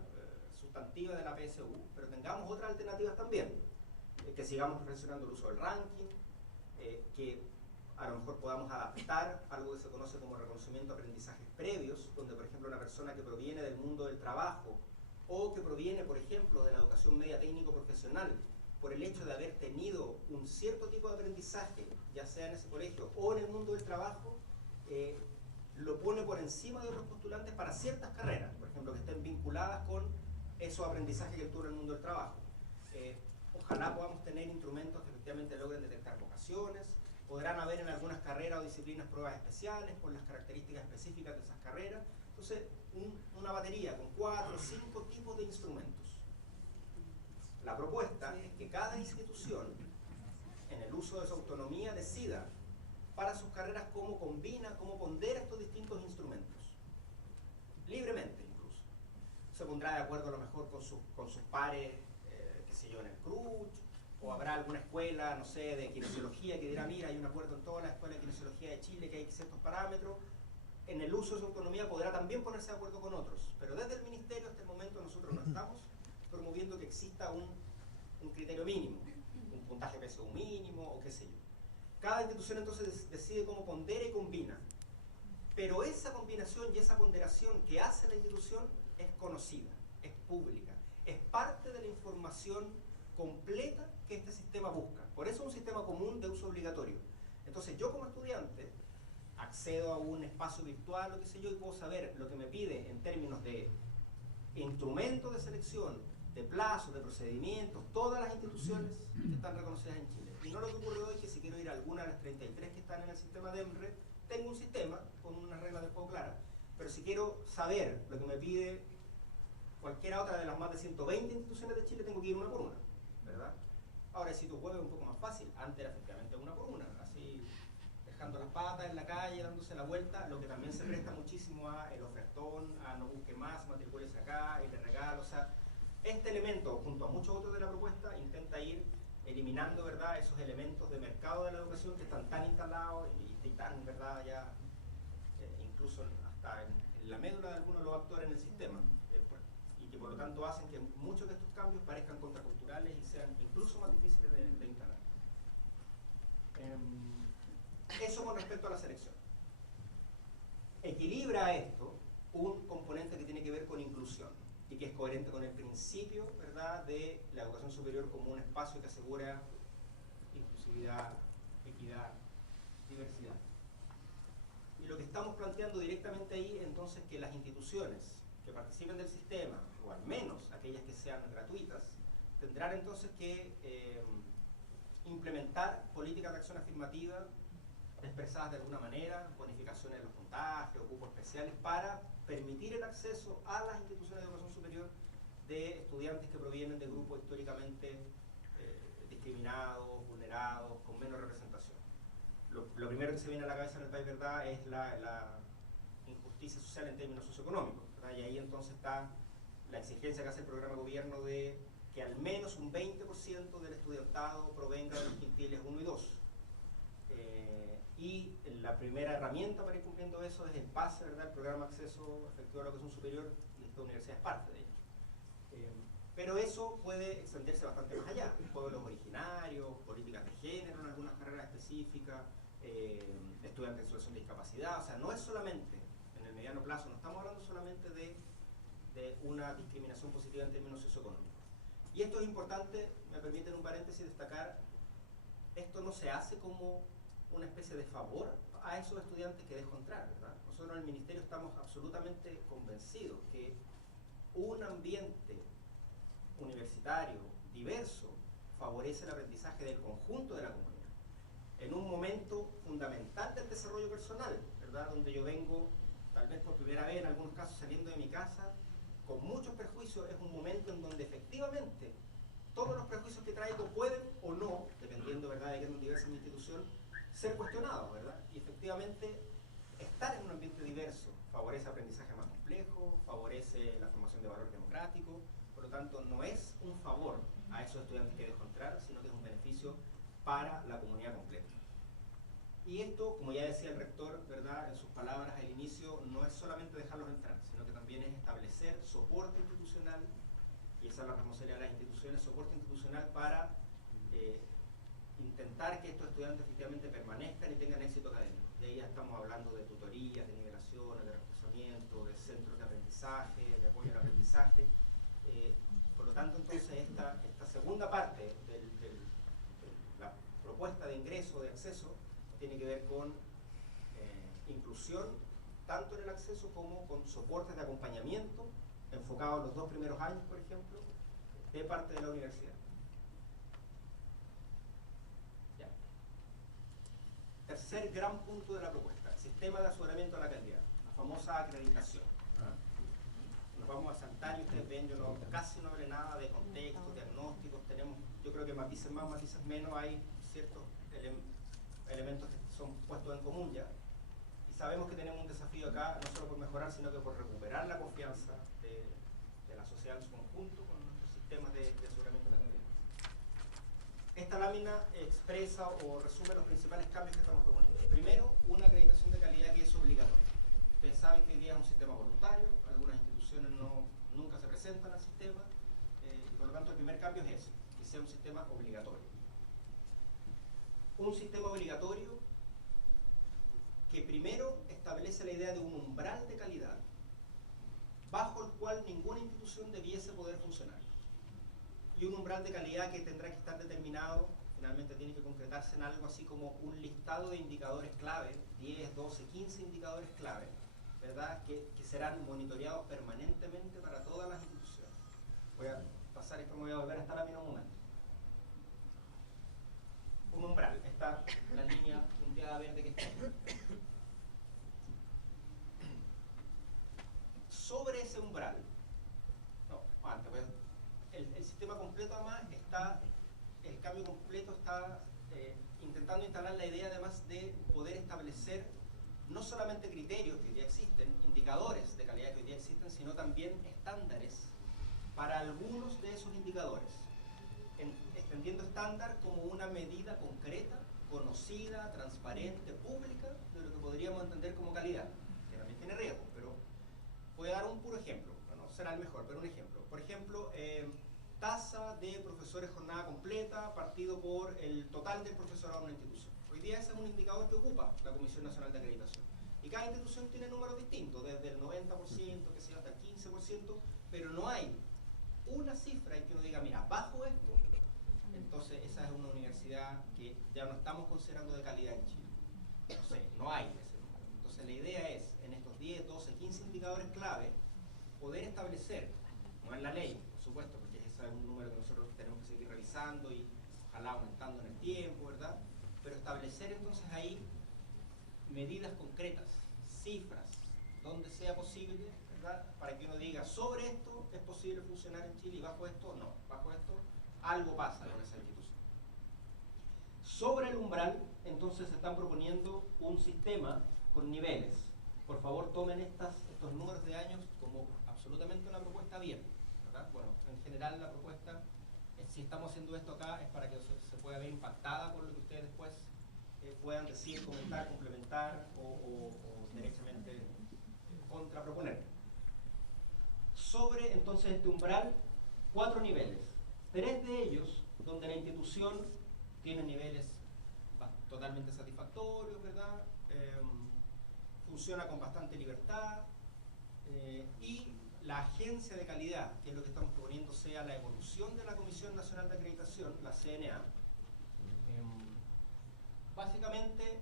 sustantiva de la PSU, pero tengamos otras alternativas también, que sigamos reflexionando el uso del ranking, que a lo mejor podamos adaptar algo que se conoce como reconocimiento de aprendizajes previos, donde por ejemplo una persona que proviene del mundo del trabajo o que proviene, por ejemplo, de la educación media técnico-profesional, por el hecho de haber tenido un cierto tipo de aprendizaje, ya sea en ese colegio o en el mundo del trabajo, lo pone por encima de otros postulantes para ciertas carreras, por ejemplo, que estén vinculadas con esos aprendizajes que tuvo en el mundo del trabajo. Ojalá podamos tener instrumentos que efectivamente logren detectar vocaciones. Podrán haber en algunas carreras o disciplinas pruebas especiales por las características específicas de esas carreras. Entonces, una batería con 4 o 5 tipos de instrumentos. La propuesta es que cada institución, en el uso de su autonomía, decida para sus carreras cómo combina, cómo pondera estos distintos instrumentos. Libremente, incluso. Se pondrá de acuerdo a lo mejor con sus pares, qué sé yo, en el CRUCH, o habrá alguna escuela, no sé, de kinesiología que dirá, mira, hay un acuerdo en todas las escuelas de kinesiología de Chile que hay ciertos parámetros. En el uso de su autonomía podrá también ponerse de acuerdo con otros, pero desde el Ministerio hasta el momento nosotros no estamos promoviendo que exista un criterio mínimo, un puntaje PSU mínimo o qué sé yo. Cada institución entonces decide cómo pondera y combina, pero esa combinación y esa ponderación que hace la institución es conocida, es pública, es parte de la información completa que este sistema busca. Por eso es un sistema común de uso obligatorio. Entonces yo como estudiante accedo a un espacio virtual o qué sé yo y puedo saber lo que me pide en términos de instrumentos de selección, de plazos, de procedimientos, todas las instituciones que están reconocidas en Chile. Y no lo que ocurre hoy, que si quiero ir a alguna de las 33 que están en el sistema de EMRE, tengo un sistema con unas reglas de juego claras. Pero si quiero saber lo que me pide cualquiera otra de las más de 120 instituciones de Chile, tengo que ir una por una, ¿verdad? Ahora el sitio web es un poco más fácil, antes era efectivamente una por una, así dejando las patas en la calle, dándose la vuelta, lo que también se presta muchísimo a el ofertón, a no busque más, matricúlese acá y le regalo, o sea, este elemento, junto a muchos otros de la propuesta, intenta ir eliminando, ¿verdad?, esos elementos de mercado de la educación que están tan instalados y tan, ¿verdad?, ya incluso hasta en la médula de algunos de los actores en el sistema, y que por lo tanto hacen que muchos de estos cambios parezcan contraculturales y sean incluso más difíciles de instalar. Eso con respecto a la selección. Equilibra a esto un componente que tiene que ver con inclusión y que es coherente con el principio, ¿verdad?, de la educación superior como un espacio que asegura inclusividad, equidad, diversidad. Y lo que estamos planteando directamente ahí, entonces, que las instituciones que participen del sistema, o al menos aquellas que sean gratuitas, tendrán entonces que implementar políticas de acción afirmativa expresadas de alguna manera, bonificaciones de los contagios, cupos especiales, para permitir el acceso a las instituciones de educación superior de estudiantes que provienen de grupos históricamente discriminados, vulnerados, con menos representación. Lo primero que se viene a la cabeza en el país, ¿verdad?, es la injusticia social en términos socioeconómicos, ¿verdad? Y ahí entonces está la exigencia que hace el programa de gobierno de que al menos un 20% del estudiantado provenga de los quintiles 1 y 2. Y la primera herramienta para ir cumpliendo eso es el PASE, ¿verdad?, el programa de acceso efectivo a la educación superior, y esta universidad es parte de ello. Pero eso puede extenderse bastante más allá. Pueblos originarios, políticas de género en algunas carreras específicas, estudiantes en situación de discapacidad. O sea, no es solamente, en el mediano plazo, no estamos hablando solamente de de una discriminación positiva en términos socioeconómicos. Y esto es importante, me permiten un paréntesis destacar, esto no se hace como una especie de favor a esos estudiantes que dejo entrar, ¿verdad? Nosotros en el Ministerio estamos absolutamente convencidos que un ambiente universitario diverso favorece el aprendizaje del conjunto de la comunidad. En un momento fundamental del desarrollo personal, ¿verdad? Donde yo vengo, tal vez por primera vez en algunos casos saliendo de mi casa, con muchos prejuicios, es un momento en donde efectivamente todos los prejuicios que traigo pueden o no, dependiendo, ¿verdad?, de qué tan diversa es mi institución, ser cuestionados, ¿verdad? Y efectivamente estar en un ambiente diverso favorece aprendizaje más complejo, favorece la formación de valores democráticos, por lo tanto no es un favor a esos estudiantes que dejo entrar, sino que es un beneficio para la comunidad completa. Y esto, como ya decía el rector, ¿verdad?, en sus palabras al inicio, no es solamente dejarlos entrar, sino que también es establecer soporte institucional, y esa es la responsabilidad de las instituciones, soporte institucional para intentar que estos estudiantes efectivamente permanezcan y tengan éxito académico. Y ahí ya estamos hablando de tutorías, de nivelaciones, de reforzamiento, de centros de aprendizaje, de apoyo al aprendizaje. Por lo tanto, entonces, esta segunda parte de la propuesta de ingreso, de acceso, tiene que ver con inclusión, tanto en el acceso como con soportes de acompañamiento, enfocados en los 2 primeros años, por ejemplo, de parte de la universidad. Ya. Tercer gran punto de la propuesta, sistema de aseguramiento de la calidad, la famosa acreditación. Nos vamos a saltar y ustedes ven, yo casi no hablé nada de contextos, diagnósticos, tenemos, yo creo que matices más, matices menos, hay ciertos elementos que son puestos en común ya. Y sabemos que tenemos un desafío acá, no solo por mejorar, sino que por recuperar la confianza de la sociedad en su conjunto con nuestros sistemas de aseguramiento de la calidad. Esta lámina expresa o resume los principales cambios que estamos proponiendo. Primero, una acreditación de calidad que es obligatoria. Ustedes saben que hoy día es un sistema voluntario, algunas instituciones nunca se presentan al sistema, y por lo tanto el primer cambio es ese, que sea un sistema obligatorio. Un sistema obligatorio que primero establece la idea de un umbral de calidad bajo el cual ninguna institución debiese poder funcionar. Y un umbral de calidad que tendrá que estar determinado, finalmente tiene que concretarse en algo así como un listado de indicadores clave, 10, 12, 15 indicadores clave, ¿verdad?, que serán monitoreados permanentemente para todas las instituciones. Voy a pasar esto, me voy a volver a esta lámina un momento. Un umbral, está la línea punteada verde que está aquí. Sobre ese umbral, el sistema completo además está, el cambio completo está intentando instalar la idea además de poder establecer no solamente criterios que hoy día existen, indicadores de calidad que hoy día existen, sino también estándares para algunos de esos indicadores, extendiendo estándar como una medida concreta, conocida, transparente, pública, de lo que podríamos entender como calidad, que también tiene riesgo, pero voy a dar un puro ejemplo, no será el mejor, pero un ejemplo. Por ejemplo, tasa de profesores jornada completa partido por el total del profesorado de una institución. Hoy día ese es un indicador que ocupa la Comisión Nacional de Acreditación. Y cada institución tiene números distintos, desde el 90%, que sea hasta el 15%, pero no hay una cifra en que uno diga, mira, bajo esto, entonces esa es una universidad que ya no estamos considerando de calidad en Chile. No sé, no hay ese número. Entonces la idea es, en estos 10, 12, 15 indicadores clave, poder establecer, no en la ley, por supuesto, porque ese es un número que nosotros tenemos que seguir revisando y ojalá aumentando en el tiempo, ¿verdad? Pero establecer entonces ahí medidas concretas, cifras, donde sea posible, ¿verdad?, para que uno diga, sobre esto es posible funcionar en Chile y bajo esto no, bajo esto algo pasa con esa institución. Sobre el umbral, entonces se están proponiendo un sistema con niveles. Por favor, tomen estos números de años como absolutamente una propuesta abierta, ¿verdad? Bueno, en general la propuesta, si estamos haciendo esto acá, es para que se pueda ver impactada por lo que ustedes después puedan decir, comentar, complementar o derechamente contraproponer. Sobre entonces este umbral, 4 niveles. 3 de ellos donde la institución tiene niveles totalmente satisfactorios, ¿verdad? Funciona con bastante libertad y la agencia de calidad, que es lo que estamos proponiendo sea la evolución de la Comisión Nacional de Acreditación, la CNA, básicamente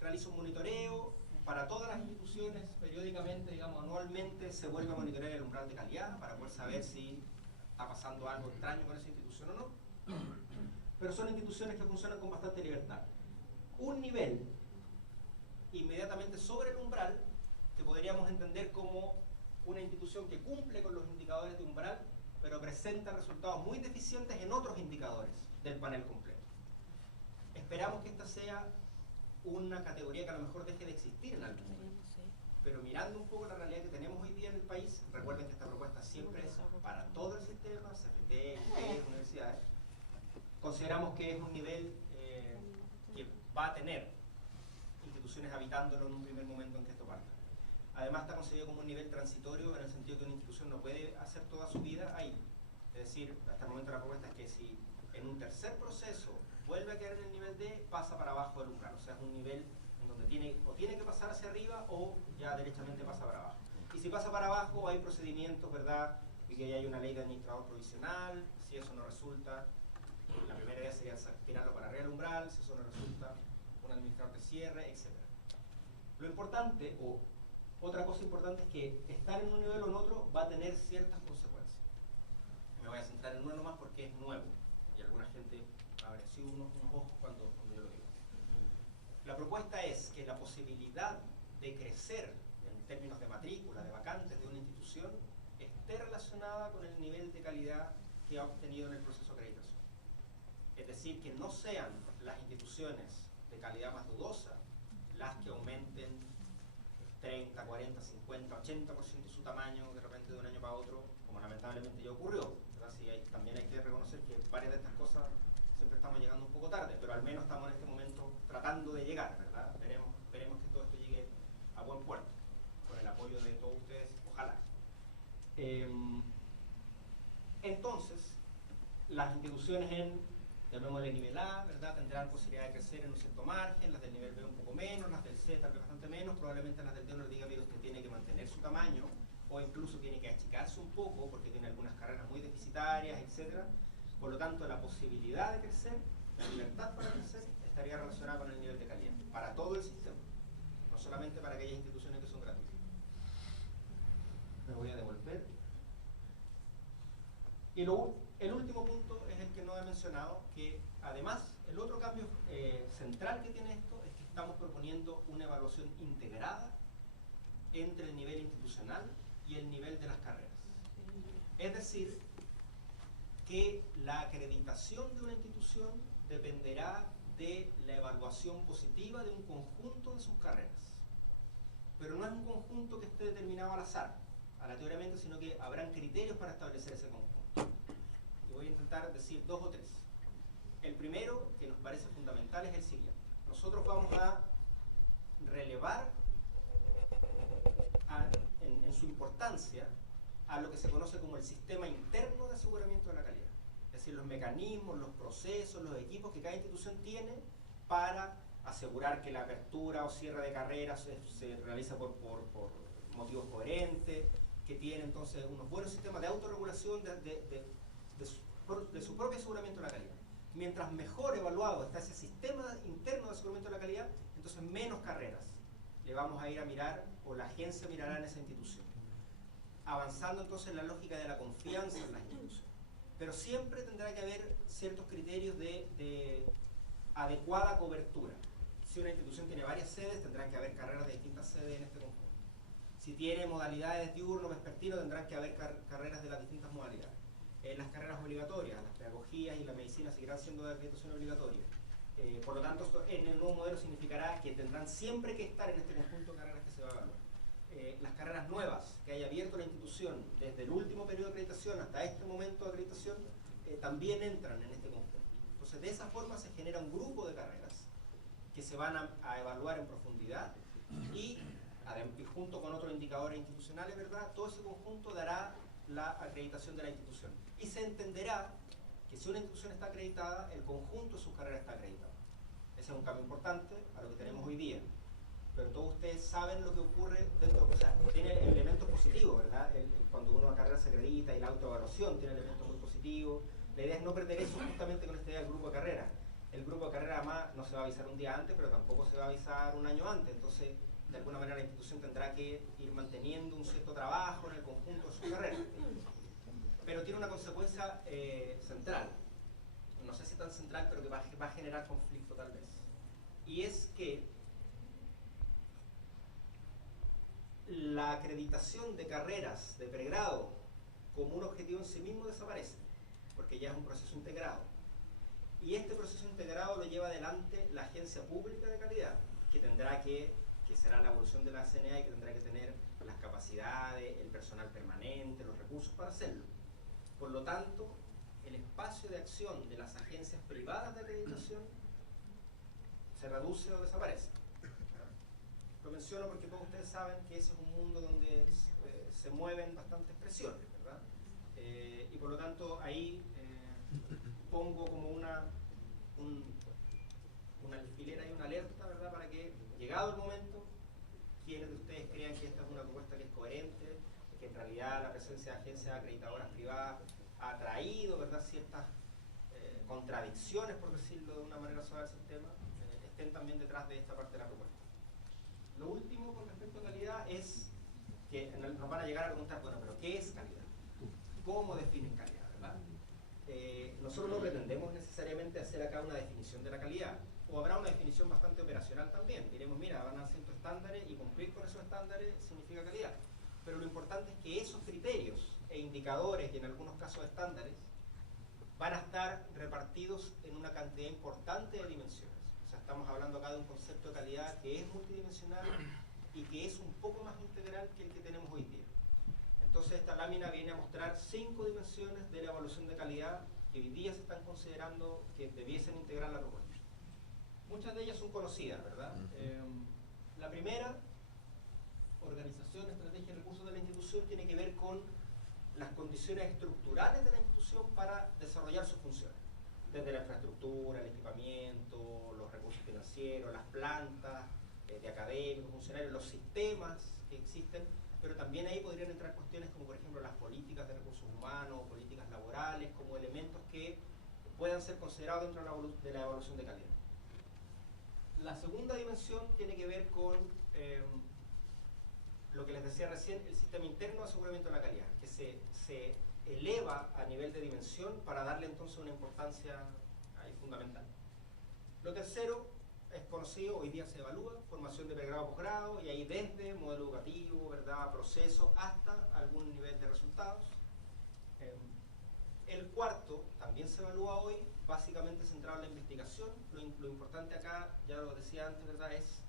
realiza un monitoreo para todas las instituciones, periódicamente, digamos anualmente, se vuelve a monitorear el umbral de calidad para poder saber si está pasando algo extraño con esa institución o no. Pero son instituciones que funcionan con bastante libertad. Un nivel inmediatamente sobre el umbral, que podríamos entender como una institución que cumple con los indicadores de umbral, pero presenta resultados muy deficientes en otros indicadores del panel completo. Esperamos que esta sea una categoría que a lo mejor deje de existir en algún momento. Pero mirando un poco la realidad que tenemos hoy día en el país, recuerden que esta propuesta siempre es para todo el sistema, CFT, IPE, universidades. Consideramos que es un nivel que va a tener instituciones habitándolo en un primer momento en que esto parta. Además está concebido como un nivel transitorio en el sentido que una institución no puede hacer toda su vida ahí. Es decir, hasta el momento la propuesta es que si en un tercer proceso vuelve a quedar en el nivel D, pasa para abajo del umbral. O sea, es un nivel en donde tiene que pasar hacia arriba o ya derechamente pasa para abajo. Y si pasa para abajo hay procedimientos, ¿verdad? Y que ya hay una ley de administrador provisional. Si eso no resulta, la primera idea sería tirarlo para arriba del umbral. Si eso no resulta, un administrador de cierre, etc. Lo importante, o otra cosa importante, es que estar en un nivel o en otro va a tener ciertas consecuencias. Me voy a centrar en uno nomás porque es nuevo y alguna gente apreció unos ojos cuando yo lo digo. La propuesta es que la posibilidad de crecer en términos de matrícula, de vacantes de una institución, esté relacionada con el nivel de calidad que ha obtenido en el proceso de acreditación. Es decir, que no sean las instituciones de calidad más dudosa las que aumenten 30, 40, 50, 80% su tamaño de repente de un año para otro, como lamentablemente ya ocurrió. También hay que reconocer que varias de estas cosas siempre estamos llegando un poco tarde, pero al menos estamos en este momento tratando de llegar, ¿verdad? Esperemos que todo esto llegue a buen puerto, con el apoyo de todos ustedes, ojalá. Entonces, las instituciones llamémosle nivel A, ¿verdad? Tendrán posibilidad de crecer en un cierto margen, las del nivel B un poco menos, las del C tal vez bastante menos, probablemente las del D uno les diga, mire, usted tiene que mantener su tamaño, o incluso tiene que achicarse un poco, porque tiene algunas carreras muy deficitarias, etc. Por lo tanto, la posibilidad de crecer, la libertad para crecer, estaría relacionada con el nivel de calidad, para todo el sistema, no solamente para aquellas instituciones que son gratuitas. Me voy a devolver. Y el último punto es el que no he mencionado, que además el otro cambio central que tiene esto es que estamos proponiendo una evaluación integrada entre el nivel institucional y el nivel de las carreras. Es decir, que la acreditación de una institución dependerá de la evaluación positiva de un conjunto de sus carreras. Pero no es un conjunto que esté determinado al azar, aleatoriamente, sino que habrán criterios para establecer ese conjunto. Y voy a intentar decir dos o tres. El primero, que nos parece fundamental, es el siguiente. Nosotros vamos a relevar en su importancia a lo que se conoce como el sistema interno de aseguramiento de la calidad. Es decir, los mecanismos, los procesos, los equipos que cada institución tiene para asegurar que la apertura o cierre de carreras se realiza por motivos coherentes, que tiene entonces unos buenos sistemas de autorregulación de su propio aseguramiento de la calidad. Mientras mejor evaluado está ese sistema interno de aseguramiento de la calidad, entonces menos carreras le vamos a ir a mirar, o la agencia mirará en esa institución. Avanzando entonces en la lógica de la confianza en las instituciones. Pero siempre tendrá que haber ciertos criterios de adecuada cobertura. Si una institución tiene varias sedes, tendrán que haber carreras de distintas sedes en este conjunto. Si tiene modalidades diurno, vespertino, tendrán que haber carreras de las distintas modalidades. Las carreras obligatorias, las pedagogías y la medicina seguirán siendo de acreditación obligatoria. Por lo tanto, esto en el nuevo modelo significará que tendrán siempre que estar en este conjunto de carreras que se va a evaluar. Las carreras nuevas que haya abierto la institución desde el último periodo de acreditación hasta este momento de acreditación también entran en este conjunto. Entonces, de esa forma se genera un grupo de carreras que se van a evaluar en profundidad y junto con otros indicadores institucionales, ¿verdad? Todo ese conjunto dará la acreditación de la institución. Y se entenderá que si una institución está acreditada, el conjunto de sus carreras está acreditado. Ese es un cambio importante a lo que tenemos hoy día. pero todos ustedes saben lo que ocurre dentro, o sea, tiene elementos positivos, ¿verdad? Cuando uno a carrera se acredita y la autoevaluación tiene elementos muy positivos. La idea es no perder eso justamente con esta idea del grupo de carrera. El grupo de carrera además no se va a avisar un día antes, pero tampoco se va a avisar un año antes, entonces de alguna manera la institución tendrá que ir manteniendo un cierto trabajo en el conjunto de su carrera. Pero tiene una consecuencia central, no sé si tan central, pero que va a generar conflicto tal vez. Y es que la acreditación de carreras de pregrado como un objetivo en sí mismo desaparece, porque ya es un proceso integrado. Y este proceso integrado lo lleva adelante la agencia pública de calidad, que tendrá que será la evolución de la CNA y que tendrá que tener las capacidades, el personal permanente, los recursos para hacerlo. Por lo tanto, el espacio de acción de las agencias privadas de acreditación se reduce o desaparece. Lo menciono porque todos ustedes saben que ese es un mundo donde se mueven bastantes presiones, ¿verdad? Y por lo tanto ahí pongo como un alfiler y una alerta, ¿verdad? Para que, llegado el momento, quienes de ustedes crean que esta es una propuesta que es coherente, que en realidad la presencia de agencias acreditadoras privadas ha traído, ¿verdad?, ciertas contradicciones, por decirlo de una manera suave al sistema, estén también detrás de esta parte de la propuesta. Lo último con respecto a calidad es que nos van a llegar a preguntar, bueno, pero ¿qué es calidad? ¿Cómo definen calidad, verdad? Nosotros no pretendemos necesariamente hacer acá una definición de la calidad, o habrá una definición bastante operacional también. Diremos, mira, van a ser estándares y cumplir con esos estándares significa calidad. Pero lo importante es que esos criterios e indicadores, y en algunos casos estándares, van a estar repartidos en una cantidad importante de dimensiones. O sea, estamos hablando acá de un concepto de calidad que es multidimensional y que es un poco más integral que el que tenemos hoy día. Entonces esta lámina viene a mostrar 5 dimensiones de la evaluación de calidad que hoy día se están considerando que debiesen integrar la propuesta. Muchas de ellas son conocidas, ¿verdad? La primera, organización, estrategia y recursos de la institución, tiene que ver con las condiciones estructurales de la institución para desarrollar sus funciones. Desde la infraestructura, el equipamiento, los recursos financieros, las plantas de académicos, funcionarios, los sistemas que existen, pero también ahí podrían entrar cuestiones como por ejemplo las políticas de recursos humanos, políticas laborales, como elementos que puedan ser considerados dentro de la evaluación de calidad. La segunda dimensión tiene que ver con lo que les decía recién, el sistema interno de aseguramiento de la calidad, que se eleva a nivel de dimensión para darle entonces una importancia ahí fundamental. Lo tercero es conocido, hoy día se evalúa, formación de pregrado, posgrado, y ahí desde modelo educativo, ¿verdad?, procesos, hasta algún nivel de resultados. El cuarto también se evalúa hoy, básicamente centrado en la investigación. Lo importante acá, ya lo decía antes, ¿verdad?, es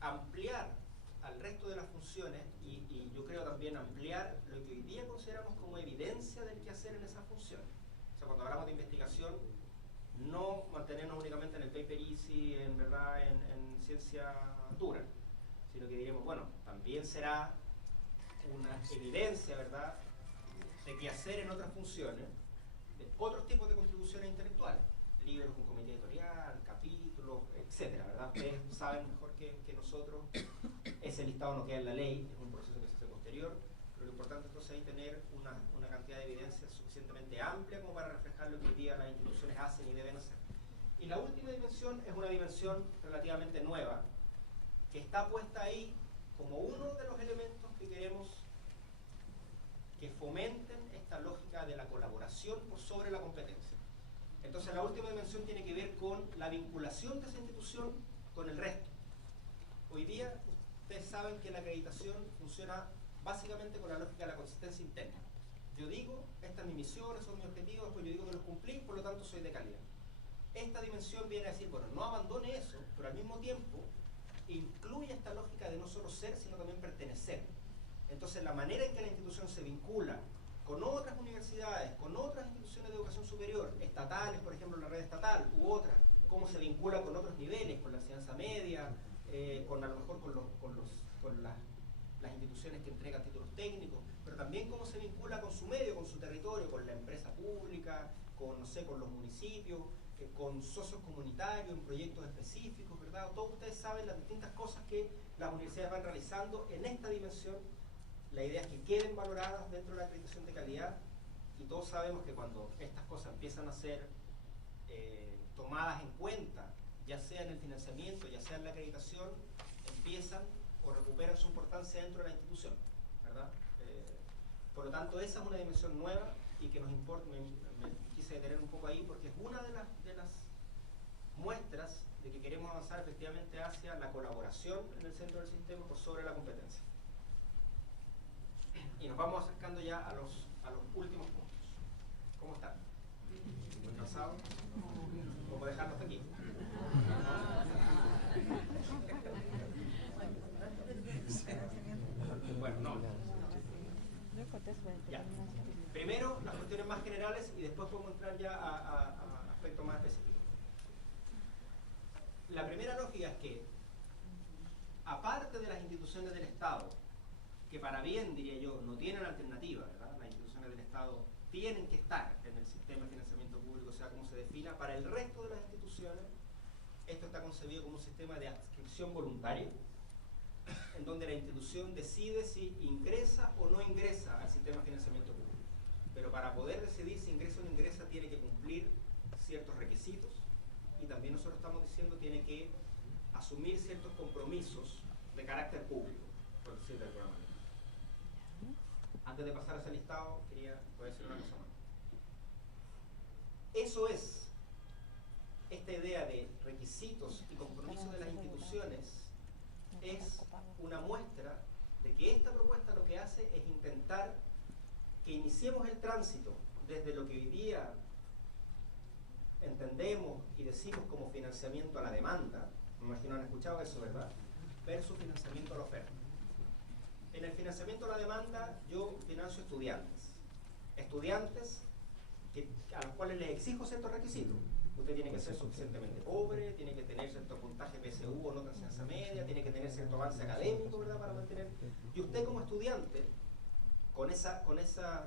ampliar al resto de las funciones y yo creo también ampliar lo que hoy día consideramos como evidencia del quehacer en esas funciones. O sea, cuando hablamos de investigación, no mantenernos únicamente en el paper easy, ¿verdad?, en ciencia dura, sino que diremos, bueno, también será una evidencia, ¿verdad?, de quehacer en otras funciones, de otros tipos de contribuciones intelectuales, libros con comité editorial, capítulos, etcétera, ¿verdad? Ustedes saben mejor que nosotros, ese listado no queda en la ley, es un proceso que se hace posterior, pero lo importante entonces es tener una cantidad de evidencia suficientemente amplia como para reflejar lo que hoy día las instituciones hacen y deben hacer. Y la última dimensión es una dimensión relativamente nueva, que está puesta ahí como uno de los elementos que queremos que fomenten esta lógica de la colaboración por sobre la competencia. Entonces la última dimensión tiene que ver con la vinculación de esa institución con el resto. Hoy día ustedes saben que la acreditación funciona básicamente con la lógica de la consistencia interna. Yo digo, esta es mi misión, esos son mis objetivos, después yo digo que los cumplí, por lo tanto soy de calidad. Esta dimensión viene a decir, bueno, no abandone eso, pero al mismo tiempo incluye esta lógica de no solo ser, sino también pertenecer. Entonces la manera en que la institución se vincula con otras universidades, con otras instituciones de educación superior, estatales, por ejemplo la red estatal, u otras, cómo se vincula con otros niveles, con la enseñanza media, con a lo mejor con las instituciones que entregan títulos técnicos, pero también cómo se vincula con su medio, con su territorio, con la empresa pública, con, no sé, con los municipios, con socios comunitarios, en proyectos específicos, ¿verdad? Todos ustedes saben las distintas cosas que las universidades van realizando en esta dimensión. La idea es que queden valoradas dentro de la acreditación de calidad, y todos sabemos que cuando estas cosas empiezan a ser tomadas en cuenta, ya sea en el financiamiento, ya sea en la acreditación, empiezan o recuperan su importancia dentro de la institución, ¿verdad? Por lo tanto, esa es una dimensión nueva y que nos importa. Me quise detener un poco ahí porque es una de las muestras de que queremos avanzar efectivamente hacia la colaboración en el centro del sistema por sobre la competencia. Y nos vamos acercando ya a los últimos puntos. ¿Cómo están? ¿Muy cansados? ¿Cómo dejarlos aquí? Bueno, no. Ya. Primero, las cuestiones más generales y después podemos entrar ya a aspectos más específicos. La primera lógica es que, aparte de las instituciones del Estado, que para bien, diría yo, no tienen alternativa, ¿verdad? Las instituciones del Estado tienen que estar en el sistema de financiamiento público, sea como se defina. Para el resto de las instituciones, esto está concebido como un sistema de adscripción voluntaria, en donde la institución decide si ingresa o no ingresa al sistema de financiamiento público. Pero para poder decidir si ingresa o no ingresa, tiene que cumplir ciertos requisitos, y también nosotros estamos diciendo tiene que asumir ciertos compromisos de carácter público, por decirlo de alguna manera. Antes de pasar a ese listado, voy a decir una cosa más. Eso es, esta idea de requisitos y compromisos de las instituciones es una muestra de que esta propuesta lo que hace es intentar que iniciemos el tránsito desde lo que hoy día entendemos y decimos como financiamiento a la demanda, me imagino han escuchado eso, ¿verdad? Versus financiamiento a la oferta. En el financiamiento a la demanda yo financio estudiantes a los cuales les exijo ciertos requisitos. Usted tiene que ser suficientemente pobre, tiene que tener cierto puntaje PSU o nota de enseñanza media, tiene que tener cierto avance académico, ¿verdad?, para mantener. Y usted como estudiante, con ese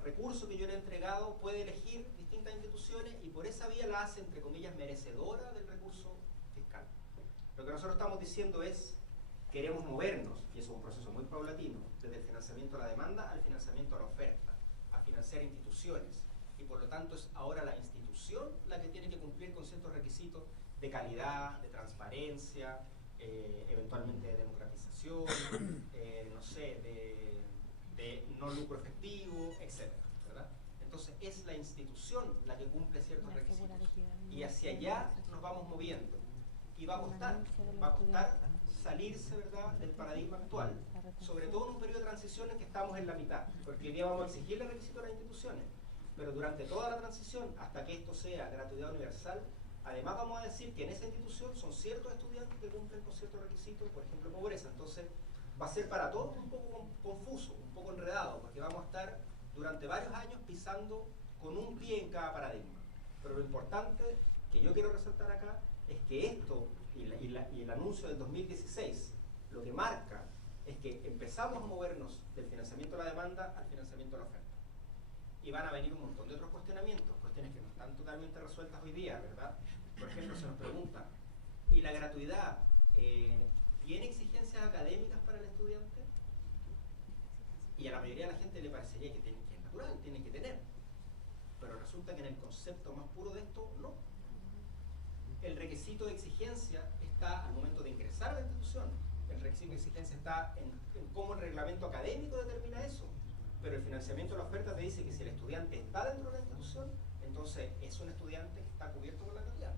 recurso que yo le he entregado, puede elegir distintas instituciones y por esa vía la hace, entre comillas, merecedora del recurso fiscal. Lo que nosotros estamos diciendo es, queremos movernos, y eso es un proceso muy paulatino, desde el financiamiento a la demanda al financiamiento a la oferta, a financiar instituciones. Y por lo tanto es ahora la institución la que tiene que cumplir con ciertos requisitos de calidad, de transparencia, eventualmente de democratización, no sé, de no lucro efectivo, etc., ¿verdad? Entonces es la institución la que cumple ciertos requisitos y hacia allá nos vamos moviendo. Y va a costar salirse, ¿verdad?, del paradigma actual, sobre todo en un periodo de transición en que estamos en la mitad, porque hoy día vamos a exigirle requisitos a las instituciones, pero durante toda la transición, hasta que esto sea gratuidad universal, además vamos a decir que en esa institución son ciertos estudiantes que cumplen con ciertos requisitos, por ejemplo, pobreza. Entonces va a ser para todos un poco confuso, un poco enredado, porque vamos a estar durante varios años pisando con un pie en cada paradigma. Pero lo importante que yo quiero resaltar acá es que esto y el anuncio del 2016 lo que marca es que empezamos a movernos del financiamiento a la demanda al financiamiento a la oferta. Y van a venir un montón de otros cuestionamientos, cuestiones que no están totalmente resueltas hoy día, ¿verdad? Por ejemplo, se nos pregunta, ¿y la gratuidad tiene exigencias académicas para el estudiante? Y a la mayoría de la gente le parecería que es natural, tiene que tener. Pero resulta que en el concepto más puro de esto, no. El requisito de exigencia está al momento de ingresar a la institución. El requisito de exigencia está en cómo el reglamento académico determina eso. Pero el financiamiento de la oferta te dice que si el estudiante está dentro de la institución, entonces es un estudiante que está cubierto por la gratuidad.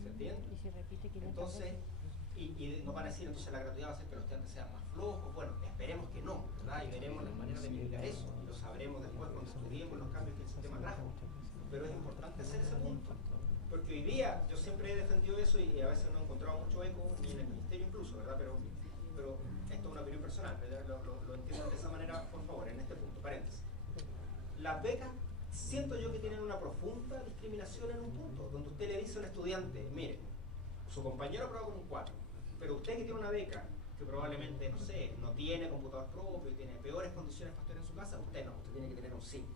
¿Se entiende? Y si repite 500 entonces, veces. y nos van a decir, entonces la gratuidad va a hacer que los estudiantes sean más flojos. Bueno, esperemos que no, ¿verdad? Y veremos las maneras de mitigar eso. Y lo sabremos después cuando estudiemos los cambios que el sistema trajo. Pero es importante hacer ese punto. Porque hoy día yo siempre he defendido eso y a veces no he encontrado mucho eco, ni en el ministerio incluso, ¿verdad? Pero esto es una opinión personal, ¿verdad? Lo entiendan de esa manera, por favor, en este punto, paréntesis. Las becas, siento yo que tienen una profunda discriminación en un punto, donde usted le dice a un estudiante, mire, su compañero aprobó con un 4, pero usted que tiene una beca, que probablemente, no sé, no tiene computador propio y tiene peores condiciones para estudiar en su casa, usted no, usted tiene que tener un 5.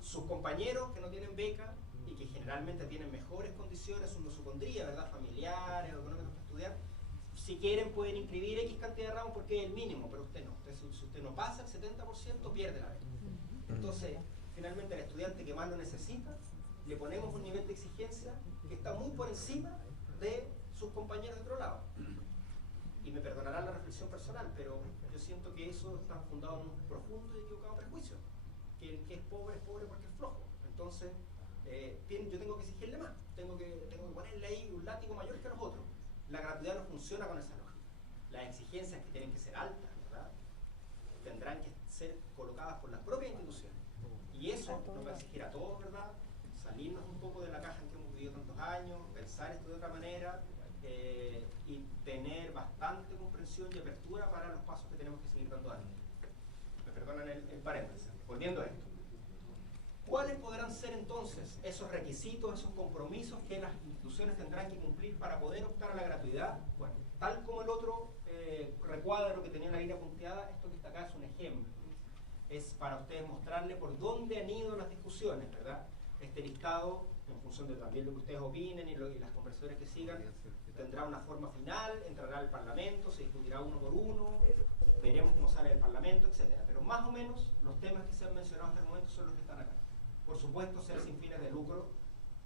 Sus compañeros que no tienen beca y que generalmente tienen mejores condiciones, uno supondría, ¿verdad?, familiares o económicas para estudiar, si quieren pueden inscribir X cantidad de ramos porque es el mínimo, pero usted no. Si usted no pasa el 70%, pierde la beca. Entonces, finalmente, al estudiante que más lo necesita, le ponemos un nivel de exigencia que está muy por encima de sus compañeros de otro lado. Y me perdonarán la reflexión personal, pero yo siento que eso está fundado en un profundo y equivocado prejuicio. Que el que es pobre porque es flojo. Entonces, yo tengo que exigirle más. Tengo que ponerle ahí un látigo mayor que los otros. La gratuidad no funciona con esa lógica. Las exigencias, que tienen que ser altas, ¿verdad?, tendrán que ser colocadas por las propias instituciones. Y eso nos va a exigir a todos, ¿verdad?, salirnos un poco de la caja en que hemos vivido tantos años, pensar esto de otra manera, y tener bastante comprensión y apertura para los pasos que tenemos que seguir dando adelante. Me perdonan el paréntesis. Volviendo a esto. ¿Cuáles podrán ser entonces esos requisitos, esos compromisos que las instituciones tendrán que cumplir para poder optar a la gratuidad? Bueno, tal como el otro recuadro que tenía la línea punteada, esto que está acá es un ejemplo. Es para ustedes mostrarle por dónde han ido las discusiones, ¿verdad? Este listado, en función de también lo que ustedes opinen y las conversaciones que sigan, tendrá una forma final, entrará al Parlamento, se discutirá uno por uno, veremos cómo sale el Parlamento, etc. Pero más o menos los temas que se han mencionado hasta el momento son los que están acá. Por supuesto, ser sin fines de lucro,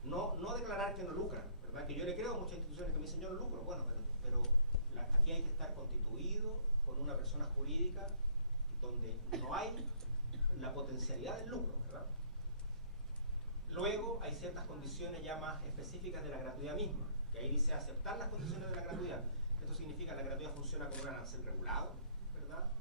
no declarar que no lucran, ¿verdad? Que yo le creo a muchas instituciones que me dicen yo no lucro, bueno, pero aquí hay que estar constituido con una persona jurídica donde no hay la potencialidad del lucro, ¿verdad? Luego hay ciertas condiciones ya más específicas de la gratuidad misma, que ahí dice aceptar las condiciones de la gratuidad. Esto significa que la gratuidad funciona como un arancel regulado, ¿verdad?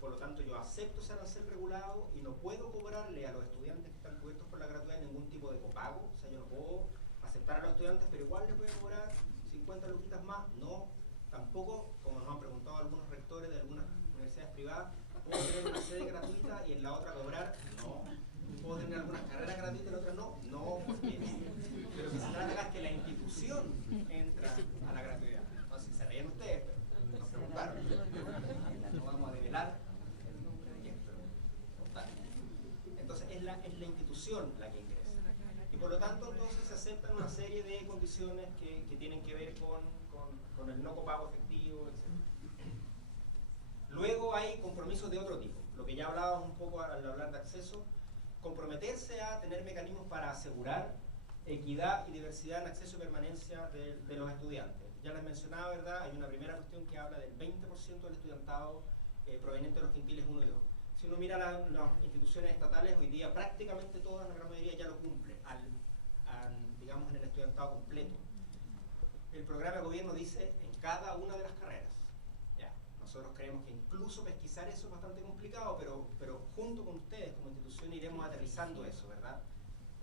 Por lo tanto, yo acepto ese arancel regulado y no puedo cobrarle a los estudiantes que están cubiertos por la gratuidad ningún tipo de copago. O sea, yo no puedo aceptar a los estudiantes, pero igual les voy a cobrar 50 luquitas más. No, tampoco, como nos han preguntado algunos rectores de algunas universidades privadas, ¿puedo tener una sede gratuita y en la otra cobrar? No. ¿Puedo tener algunas carreras gratuitas y en la otra no? No, porque pero que se trata acá es que la institución entra a la gratuidad. Entonces, se ríen ustedes, pero nos preguntaron. No vamos a develar. Entonces, es la institución la que ingresa. Y por lo tanto, entonces, se aceptan una serie de condiciones que tienen que ver con el no copago efectivo, etc. Luego hay compromisos de otro tipo. Lo que ya hablábamos un poco al hablar de acceso, comprometerse a tener mecanismos para asegurar equidad y diversidad en acceso y permanencia de los estudiantes. Ya les mencionaba, ¿verdad? Hay una primera cuestión que habla del 20% del estudiantado proveniente de los quintiles 1 y 2. Si uno mira las instituciones estatales, hoy día prácticamente todas, la gran mayoría, ya lo cumple, digamos, en el estudiantado completo. El programa de gobierno dice en cada una de las carreras. Ya, nosotros creemos que incluso pesquisar eso es bastante complicado, pero junto con ustedes como institución iremos aterrizando eso, ¿verdad?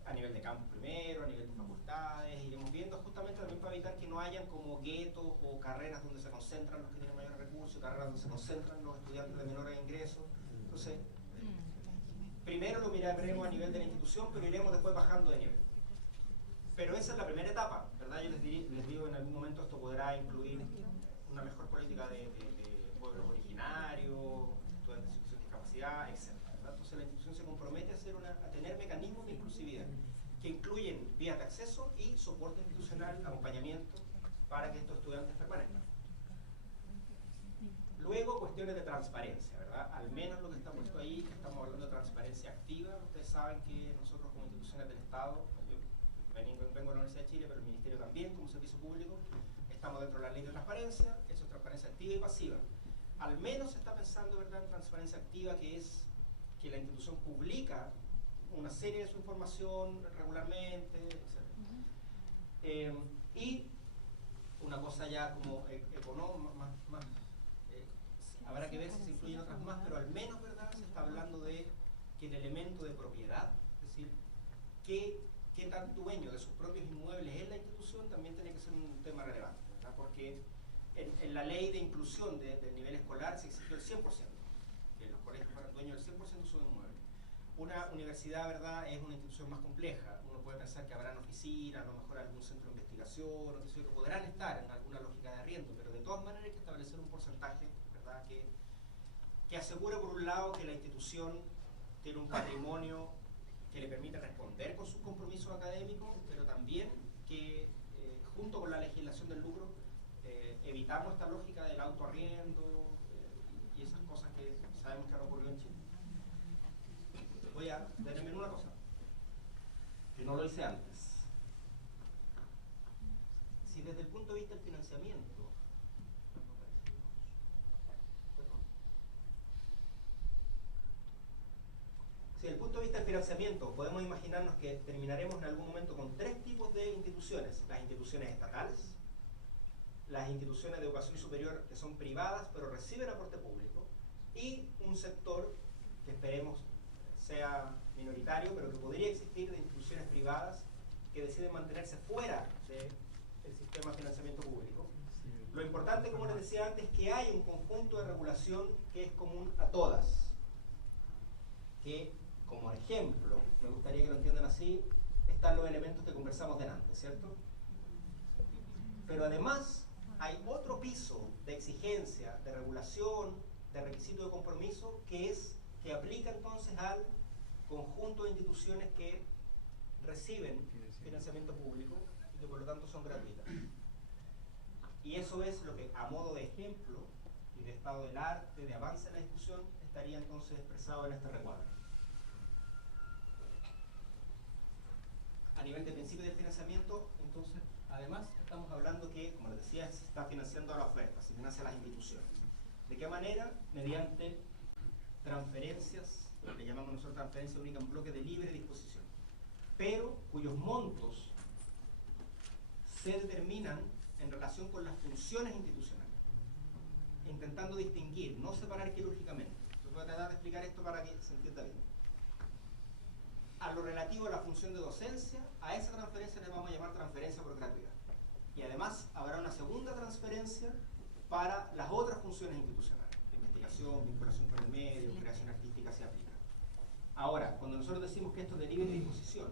A nivel de campus primero, a nivel de facultades, iremos viendo justamente también para evitar que no hayan como guetos o carreras donde se concentran los que tienen mayores recursos, carreras donde se concentran los estudiantes de menores ingresos. Entonces, primero lo miraremos a nivel de la institución, pero iremos después bajando de nivel. Pero esa es la primera etapa, ¿verdad? Yo les digo, en algún momento esto podrá incluir una mejor política de pueblos originarios, estudiantes en situación de discapacidad, etc. Entonces la institución se compromete a tener mecanismos de inclusividad que incluyen vías de acceso y soporte institucional, acompañamiento para que estos estudiantes permanezcan. Luego, cuestiones de transparencia, ¿verdad? Al menos lo que está puesto ahí, estamos hablando de transparencia activa. Ustedes saben que nosotros como instituciones del Estado, yo vengo de la Universidad de Chile, pero el Ministerio también, como servicio público, estamos dentro de la ley de transparencia. Eso es transparencia activa y pasiva. Al menos se está pensando, ¿verdad?, en transparencia activa, que es que la institución publica una serie de su información regularmente, etc. Y una cosa ya como económica, habrá que ver si se incluyen otras más, pero al menos, ¿verdad?, se está hablando de que el elemento de propiedad, es decir, qué tan dueño de sus propios inmuebles es la institución, también tiene que ser un tema relevante, ¿verdad? Porque en la ley de inclusión del nivel escolar se exigió el 100%, que los colegios fueran dueños del 100% de sus inmuebles. Una universidad, ¿verdad?, es una institución más compleja. Uno puede pensar que habrán oficinas, a lo mejor algún centro de investigación, que podrán estar en alguna lógica de arriendo, pero de todas maneras hay que establecer un porcentaje, ¿verdad?, que asegure, por un lado, que la institución tiene un patrimonio que le permite responder con sus compromisos académicos, junto con la legislación del lucro, evitamos esta lógica del autoarriendo y esas cosas que sabemos que han ocurrido en Chile. Voy a detenerme en una cosa, que no lo hice antes. Si desde el punto de vista del financiamiento, desde el punto de vista del financiamiento, podemos imaginarnos que terminaremos en algún momento con tres tipos de instituciones: las instituciones estatales, las instituciones de educación superior que son privadas pero reciben aporte público, y un sector que esperemos sea minoritario, pero que podría existir, de instituciones privadas que deciden mantenerse fuera del sistema de financiamiento público. Lo importante, como les decía antes, es que hay un conjunto de regulación que es común a todas, que, como ejemplo, me gustaría que lo entiendan así, están los elementos que conversamos delante, ¿cierto? Pero además hay otro piso de exigencia, de regulación, de requisito de compromiso, que aplica entonces al conjunto de instituciones que reciben financiamiento público y que por lo tanto son gratuitas. Y eso es lo que, a modo de ejemplo y de estado del arte, de avance en la discusión, estaría entonces expresado en este recuadro. A nivel de principio del financiamiento, entonces, además, estamos hablando que, como les decía, se está financiando a la oferta, se financia a las instituciones. ¿De qué manera? Mediante transferencias, lo que llamamos nosotros transferencia única en bloque de libre disposición, pero cuyos montos se determinan en relación con las funciones institucionales, intentando distinguir, no separar quirúrgicamente. Yo voy a tratar de explicar esto para que se entienda bien. A lo relativo a la función de docencia, a esa transferencia le vamos a llamar transferencia por gratuidad. Y además habrá una segunda transferencia para las otras funciones institucionales: investigación, vinculación con el medio, creación artística, se aplica. Ahora, cuando nosotros decimos que esto es de libre disposición,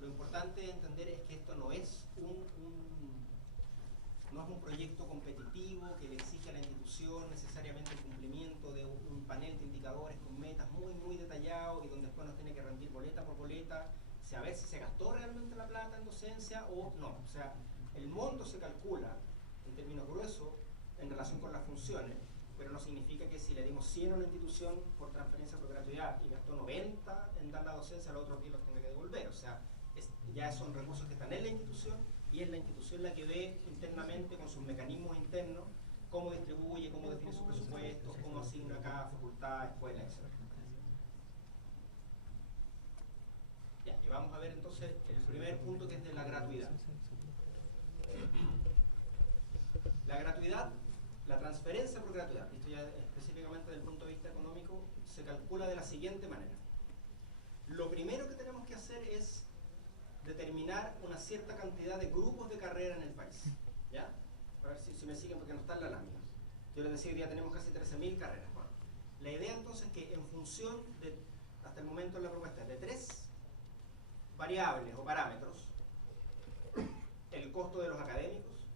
lo importante de entender es que esto no es un proyecto competitivo que le exige a la institución necesariamente el cumplimiento de un panel de indicadores con metas muy detallados y donde después nos tiene que rendir boleta por boleta, a ver si se gastó realmente la plata en docencia o no. O sea, el monto se calcula en términos gruesos en relación con las funciones, pero no significa que si le dimos 100 a una institución por transferencia por gratuidad y gastó 90 en dar la docencia, los otros 10 los tenga que devolver. O sea, ya son recursos que están en la institución, y es la institución la que ve internamente, con sus mecanismos internos, cómo distribuye, cómo define sus presupuestos, cómo asigna cada facultad, escuela, etc. Ya, y vamos a ver entonces el primer punto, que es de la gratuidad. La gratuidad, la transferencia por gratuidad, esto ya específicamente desde el punto de vista económico, se calcula de la siguiente manera. Lo primero que tenemos que hacer es determinar una cierta cantidad de grupos de carrera en el país. ¿Ya? A ver si me siguen, porque no está en la lámina. Yo les decía que ya tenemos casi 13.000 carreras. Bueno, la idea entonces es que en función de, hasta el momento en la propuesta, de 3 variables o parámetros: el costo de los académicos,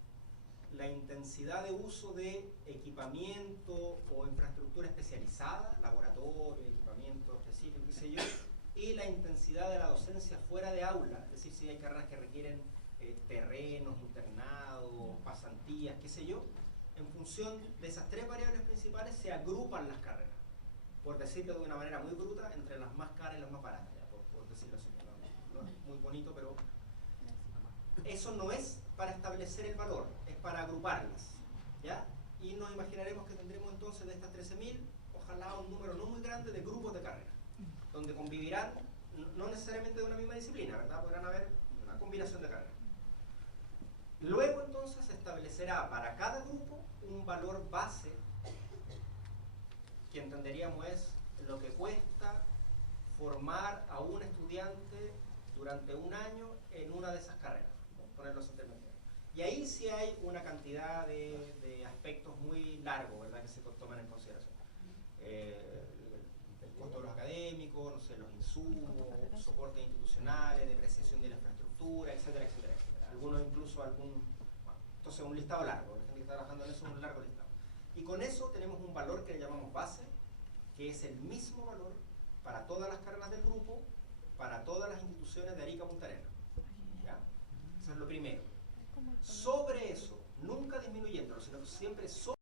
la intensidad de uso de equipamiento o infraestructura especializada, laboratorio, equipamiento específico, qué sé yo, y la intensidad de la docencia fuera de aula, es decir, si hay carreras que requieren terrenos, internados, pasantías, qué sé yo. En función de esas 3 variables principales se agrupan las carreras, por decirlo de una manera muy bruta, entre las más caras y las más baratas, ya, por decirlo así. No es muy bonito, pero eso no es para establecer el valor, es para agruparlas, ¿ya? Y nos imaginaremos que tendremos entonces de estas 13.000, ojalá un número no muy grande de grupos de carrera, donde convivirán, no necesariamente de una misma disciplina, ¿verdad? Podrán haber una combinación de carreras. Luego entonces se establecerá para cada grupo un valor base, que entenderíamos es lo que cuesta formar a un estudiante durante un año en una de esas carreras, ¿no? Ponerlo así en términos. Y ahí sí hay una cantidad de aspectos muy largos, ¿verdad?, que se toman en consideración. El costo de los académicos, no sé, los insumos, soportes institucionales, depreciación de la infraestructura, etcétera, etcétera, etcétera. Algunos incluso bueno, entonces un listado largo, la gente que está trabajando en eso es un largo listado. Y con eso tenemos un valor que le llamamos base, que es el mismo valor para todas las carreras del grupo, para todas las instituciones de Arica Punta Arenas. ¿Ya? Eso es lo primero. Sobre eso, nunca disminuyéndolo, sino siempre sobre